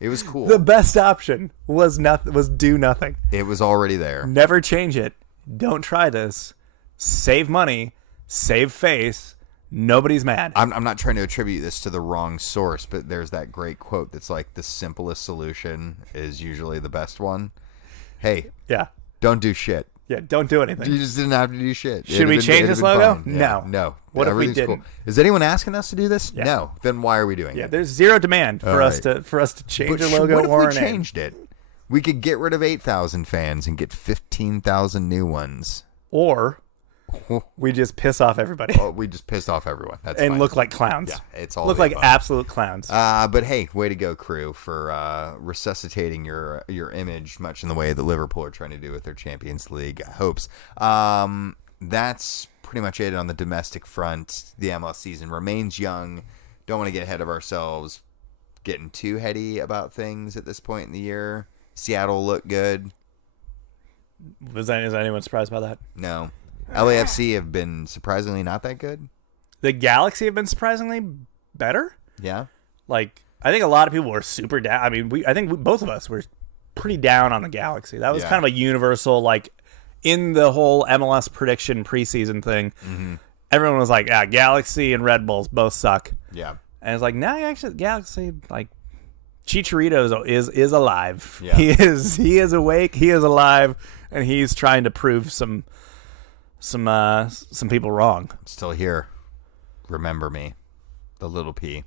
It was cool. The best option was do nothing. It was already there. Never change it. Don't try this. Save money. Save face. Nobody's mad. I'm not trying to attribute this to the wrong source, but there's that great quote that's like the simplest solution is usually the best one. Hey, yeah. Don't do shit. Yeah, don't do anything. You just didn't have to do shit. Should we change this logo? Yeah, No. No. What if we didn't? Cool. Is anyone asking us to do this? Yeah. No. Then why are we doing Yeah, it? there's zero demand for us to change a logo what if or we a name. changed it? We could get rid of 8,000 fans and get 15,000 new ones. Or we just piss off everybody. Oh, we just pissed off everyone. That's and fine. look like clowns. Yeah, it's all look like absolute clowns. But hey, way to go, crew, for resuscitating your image, much in the way that Liverpool are trying to do with their Champions League hopes. That's pretty much it on the domestic front. The MLS season remains young. Don't want to get ahead of ourselves, getting too heady about things at this point in the year. Seattle looked good. Is anyone surprised by that? No. LAFC have been surprisingly not that good. The Galaxy have been surprisingly better. Yeah. Like, I think a lot of people were super down. I mean, I think both of us were pretty down on the Galaxy. That was kind of a universal, like, in the whole MLS prediction preseason thing. Mm-hmm. Everyone was like, Galaxy and Red Bulls both suck. Yeah. And it's like, no, actually, the Galaxy, like, Chicharito is alive. Yeah. He is awake. He is alive, and he's trying to prove some people wrong. I'm still here. Remember me, the little P.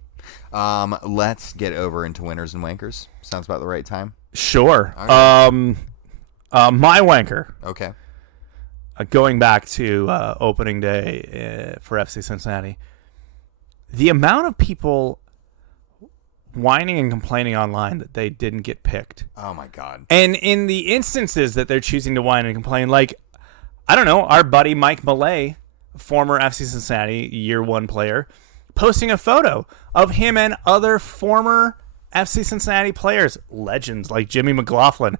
Let's get over into winners and wankers. Sounds about the right time. Sure. Right. My wanker. Okay. Going back to opening day for FC Cincinnati, the amount of people whining and complaining online that they didn't get picked. Oh my God. And in the instances that they're choosing to whine and complain, like, I don't know, our buddy Mike Millay, former FC Cincinnati year one player, posting a photo of him and other former FC Cincinnati players, legends like Jimmy McLaughlin,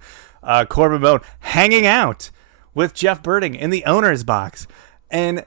Corbin Bone, hanging out with Jeff Birding in the owner's box. And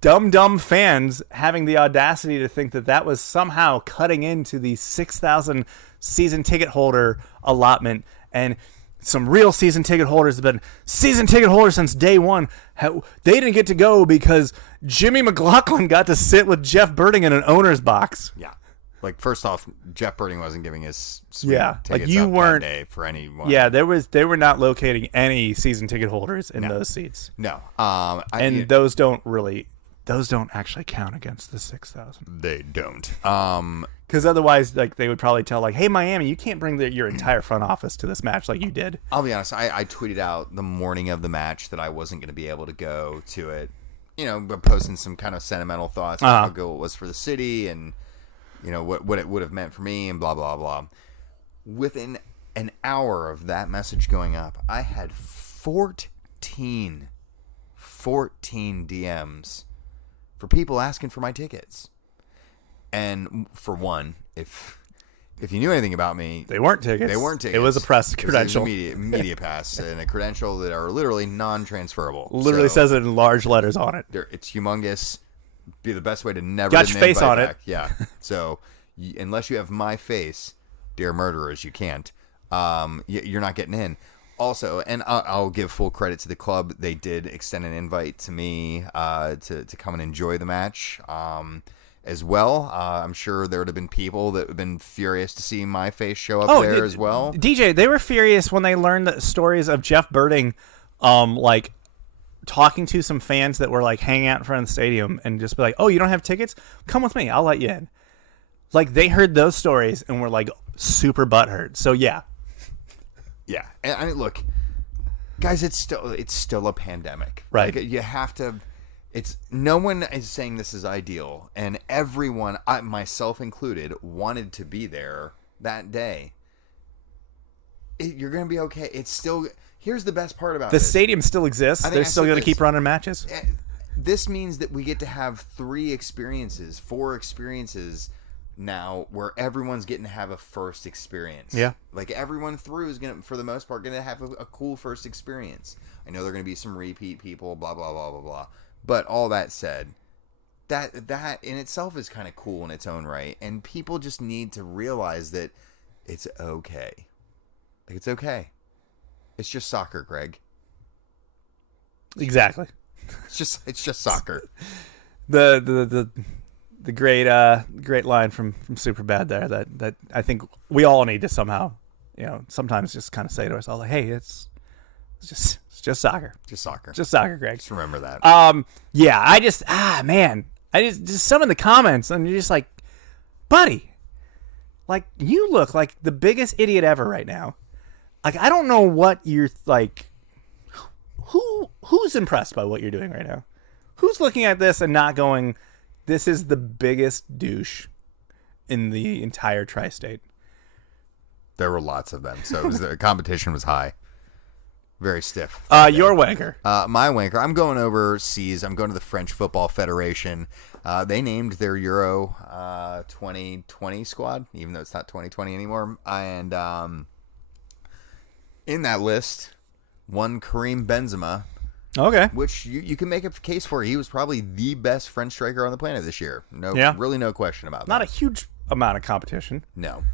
dumb fans having the audacity to think that was somehow cutting into the 6,000 season ticket holder allotment, and some real season ticket holders have been season ticket holders since day one. They didn't get to go because Jimmy McLaughlin got to sit with Jeff Birding in an owner's box. Yeah. Like, first off, Jeff Birding wasn't giving his sweet tickets like you up weren't that day for anyone. Yeah, they were not locating any season ticket holders in those seats. No. Those don't actually count against the 6,000. They don't. Because otherwise, like, they would probably tell, like, hey, Miami, you can't bring your entire front office to this match like you did. I'll be honest. I tweeted out the morning of the match that I wasn't going to be able to go to it. But posting some kind of sentimental thoughts about how good it was for the city and, what it would have meant for me and blah, blah, blah. Within an hour of that message going up, I had 14 DMs for people asking for my tickets. And for one, if you knew anything about me, they weren't tickets. It was a press credential. It was a media pass and a credential that are literally non-transferable. Literally says it in large letters on it. It's humongous. Be the best way to never got your face on back. it. Yeah. So unless you have my face, dear murderers, you can't. You're not getting in. Also, and I'll give full credit to the club. They did extend an invite to me to come and enjoy the match as well. I'm sure there would have been people that would have been furious to see my face show up there as well. DJ, they were furious when they learned the stories of Jeff Birding, like, talking to some fans that were, like, hanging out in front of the stadium and just be like, oh, you don't have tickets? Come with me. I'll let you in. Like, they heard those stories and were, like, super butthurt. So, yeah. Yeah. And I mean, look, guys, it's still a pandemic. Right. Like, you have to... no one is saying this is ideal, and everyone, myself included, wanted to be there that day. You're going to be okay. It's still... Here's the best part about this. The stadium still exists. They're still going to keep running matches. This means that we get to have 4 experiences now where everyone's getting to have a first experience. Yeah. Like, everyone through is going to, for the most part, going to have a cool first experience. I know there are going to be some repeat people, blah, blah, blah, blah, blah. But all that said, that in itself is kind of cool in its own right. And people just need to realize that it's okay. Like, it's okay. It's just soccer, Greg. Exactly. It's just soccer. The great line from Superbad there that I think we all need to somehow, sometimes just kind of say to ourselves, like, hey, it's just soccer. Just soccer. Just soccer, Greg. Just remember that. Yeah, I just some of the comments, and you're just like, buddy, like, you look like the biggest idiot ever right now. Like, I don't know what you're, like, who's impressed by what you're doing right now? Who's looking at this and not going, this is the biggest douche in the entire tri-state? There were lots of them, so the competition was high. Very stiff. Your wanker. My wanker. I'm going overseas. I'm going to the French Football Federation. They named their Euro 2020 squad, even though it's not 2020 anymore. And in that list, one Karim Benzema. Okay. Which you can make a case for. He was probably the best French striker on the planet this year. Really no question about that. Not a huge amount of competition. No.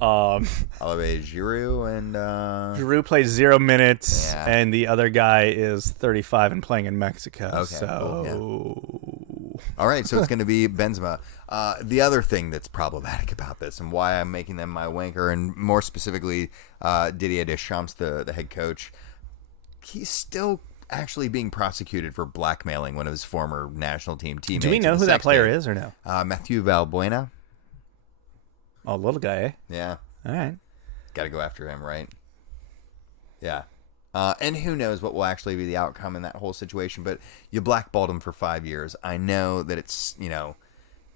Olivier Giroud and Giroud plays 0 minutes, and the other guy is 35 and playing in Mexico. Okay. So, yeah. All right, so it's going to be Benzema. The other thing that's problematic about this, and why I'm making them my wanker, and more specifically, Didier Deschamps, the head coach, he's still actually being prosecuted for blackmailing one of his former national team teammates. Do we know who that player is or no? Mathieu Valbuena. Oh, little guy, eh? Yeah. All right. Got to go after him, right? Yeah. And who knows what will actually be the outcome in that whole situation, but you blackballed him for 5 years. I know that it's,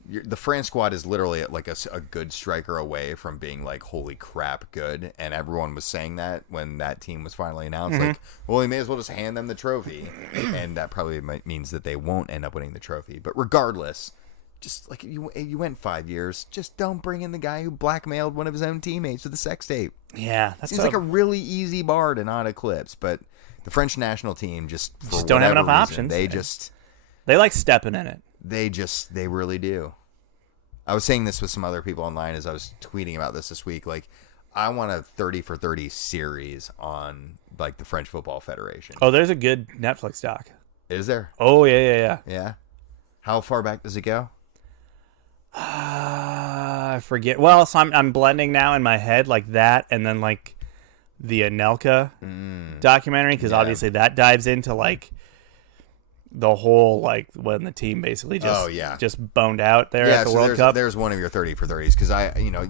the France squad is literally like a good striker away from being like, holy crap, good. And everyone was saying that when that team was finally announced. Mm-hmm. Like, well, he may as well just hand them the trophy. And that probably means that they won't end up winning the trophy. But regardless, just like you went 5 years, just don't bring in the guy who blackmailed one of his own teammates with a sex tape. Yeah, that seems like a really easy bar to not eclipse. But the French national team just don't have enough reason, options. They like stepping in it. They really do. I was saying this with some other people online as I was tweeting about this week. Like, I want a 30 for 30 series on like the French Football Federation. Oh, there's a good Netflix doc. Is there? Oh yeah. Yeah. How far back does it go? I I forget. Well, so I'm blending now in my head like that, and then like the Anelka documentary, because obviously that dives into like the whole like when the team basically just boned out there at the World Cup. There's one of your 30 for 30s, because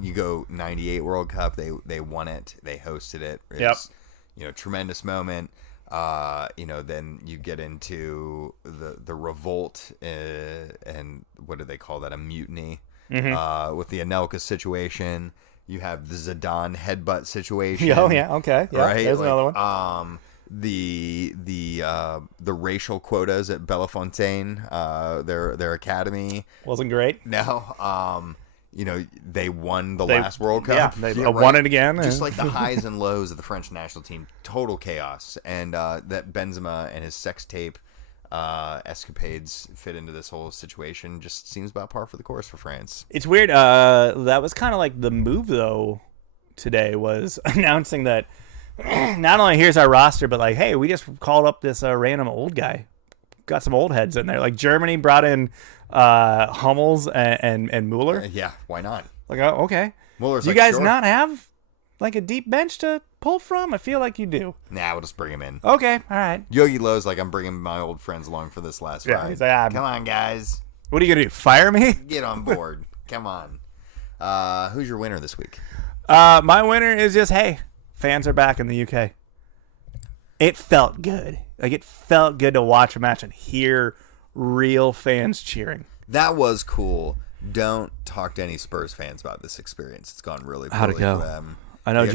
you go 98 World Cup, they won it, they hosted it. It was, tremendous moment. Then you get into the revolt, and what do they call that? A mutiny. With the Anelka situation. You have the Zidane headbutt situation. Oh yeah, okay, yeah. Right? There's another one. The racial quotas at Bellefontaine, their academy wasn't great. No. They won the last World Cup. Yeah, they won it again. Just like the highs and lows of the French national team, total chaos. And that Benzema and his sex tape escapades fit into this whole situation just seems about par for the course for France. It's weird. That was kind of like the move, though, today was announcing that not only here's our roster, but like, hey, we just called up this random old guy. Got some old heads in there. Like Germany brought in Hummels and Mueller. Yeah, why not? Like, oh, okay. Mueller's do you guys not have like a deep bench to pull from? I feel like you do. Nah, we'll just bring him in. Okay, all right. Yogi Löw's like, I'm bringing my old friends along for this last ride. He's like, come on, guys. What are you gonna do? Fire me? Get on board. Come on. Who's your winner this week? My winner is just, hey, fans are back in the UK. It felt good. Like, it felt good to watch a match and hear real fans cheering. That was cool. Don't talk to any Spurs fans about this experience. It's gone really poorly for them. I know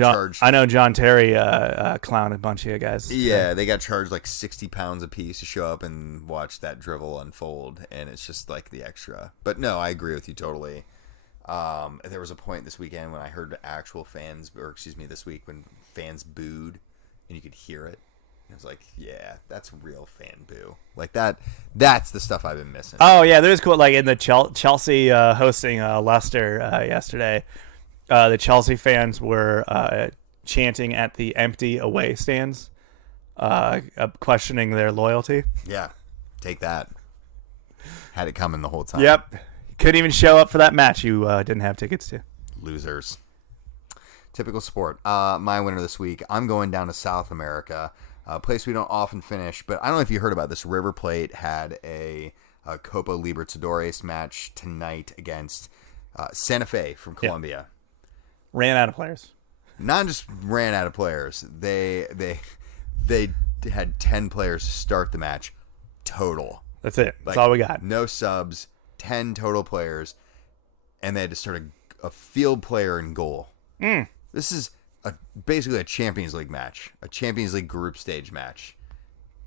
John Terry clowned a bunch of you guys. Yeah, they got charged like 60 pounds a piece to show up and watch that drivel unfold, and it's just like the extra. But no, I agree with you totally. There was a point this weekend when I heard actual fans, this week when fans booed, and you could hear it. I was like, yeah, that's real fan boo. Like that's the stuff I've been missing. Oh, yeah, there's cool. Like in the Chelsea hosting Leicester yesterday, the Chelsea fans were chanting at the empty away stands, questioning their loyalty. Yeah, take that. Had it coming the whole time. Yep. Couldn't even show up for that match you didn't have tickets to. Losers. Typical sport. My winner this week, I'm going down to South America. A place we don't often finish, but I don't know if you heard about this. River Plate had a Copa Libertadores match tonight against Santa Fe from Colombia. Ran out of players. Not just ran out of players. They had 10 players start the match total. That's it. That's all we got. No subs, 10 total players, and they had to start a field player in goal. This is basically a Champions League match, a Champions League group stage match.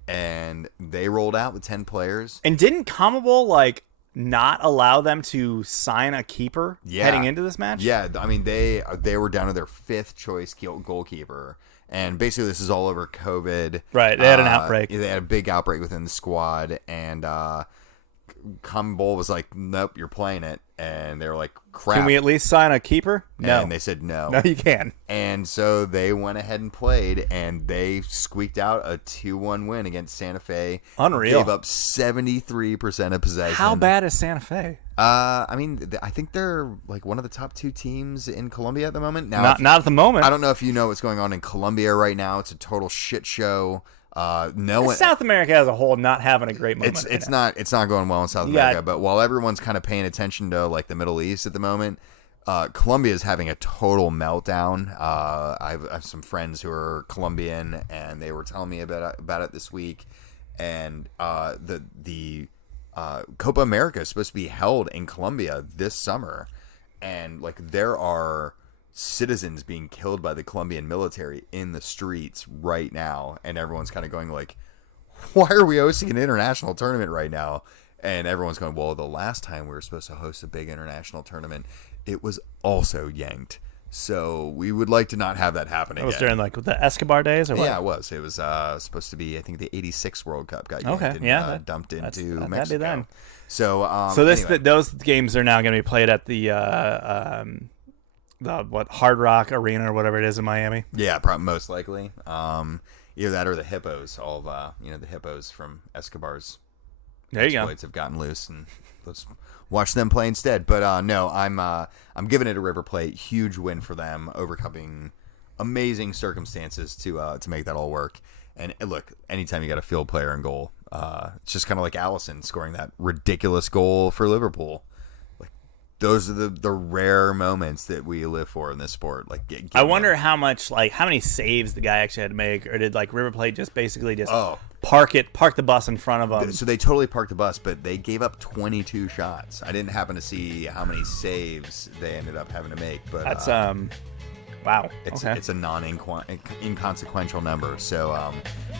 And they rolled out with 10 players. And didn't CONMEBOL, not allow them to sign a keeper heading into this match? Yeah, I mean, they were down to their 5th choice goalkeeper. And basically this is all over COVID. Right, they had an outbreak. They had a big outbreak within the squad. And CONMEBOL was like, nope, you're playing it. And they were like, crap. Can we at least sign a keeper? No. And they said no. No, you can. And so they went ahead and played, and they squeaked out a 2-1 win against Santa Fe. Unreal. Gave up 73% of possession. How bad is Santa Fe? I mean, I think they're like one of the top 2 teams in Colombia at the moment. Now, not at the moment. I don't know if you know what's going on in Colombia right now. It's a total shit show. South America as a whole not having a great moment. It's not going well in South America. But while everyone's kind of paying attention to like the Middle East at the moment, Colombia is having a total meltdown. I have some friends who are Colombian, and they were telling me about it this week. And the Copa America is supposed to be held in Colombia this summer, and like there are citizens being killed by the Colombian military in the streets right now, and everyone's kind of going like, why are we hosting an international tournament right now? And everyone's going, well, the last time we were supposed to host a big international tournament, it was also yanked, so we would like to not have that happen again. It was during like the Escobar days, or what? Yeah, it was supposed to be, I think, the '86 World Cup got yanked and dumped into Mexico. That'd be then. So anyway. Those games are now going to be played at the Hard Rock Arena or whatever it is in Miami. Yeah, most likely. Either that or the Hippos. All of the Hippos from Escobar's There you go. exploits have gotten loose, and let's watch them play instead. But no, I'm giving it a River Plate. Huge win for them, overcoming amazing circumstances to make that all work. And look, anytime you got a field player in goal, it's just kind of like Allison scoring that ridiculous goal for Liverpool. Like those are the rare moments that we live for in this sport. Like I wonder how many saves the guy actually had to make, or did like River Plate just basically park the bus in front of him? So they totally parked the bus, but they gave up 22 shots. I didn't happen to see how many saves they ended up having to make, but that's wow. It's a inconsequential number. So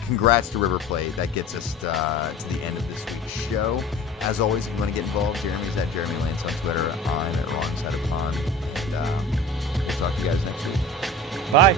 congrats to River Plate. That gets us to the end of this week's show. As always, if you want to get involved, Jeremy's at Jeremy Lance on Twitter. I'm at Wrong Side of Pond. And we'll talk to you guys next week. Bye.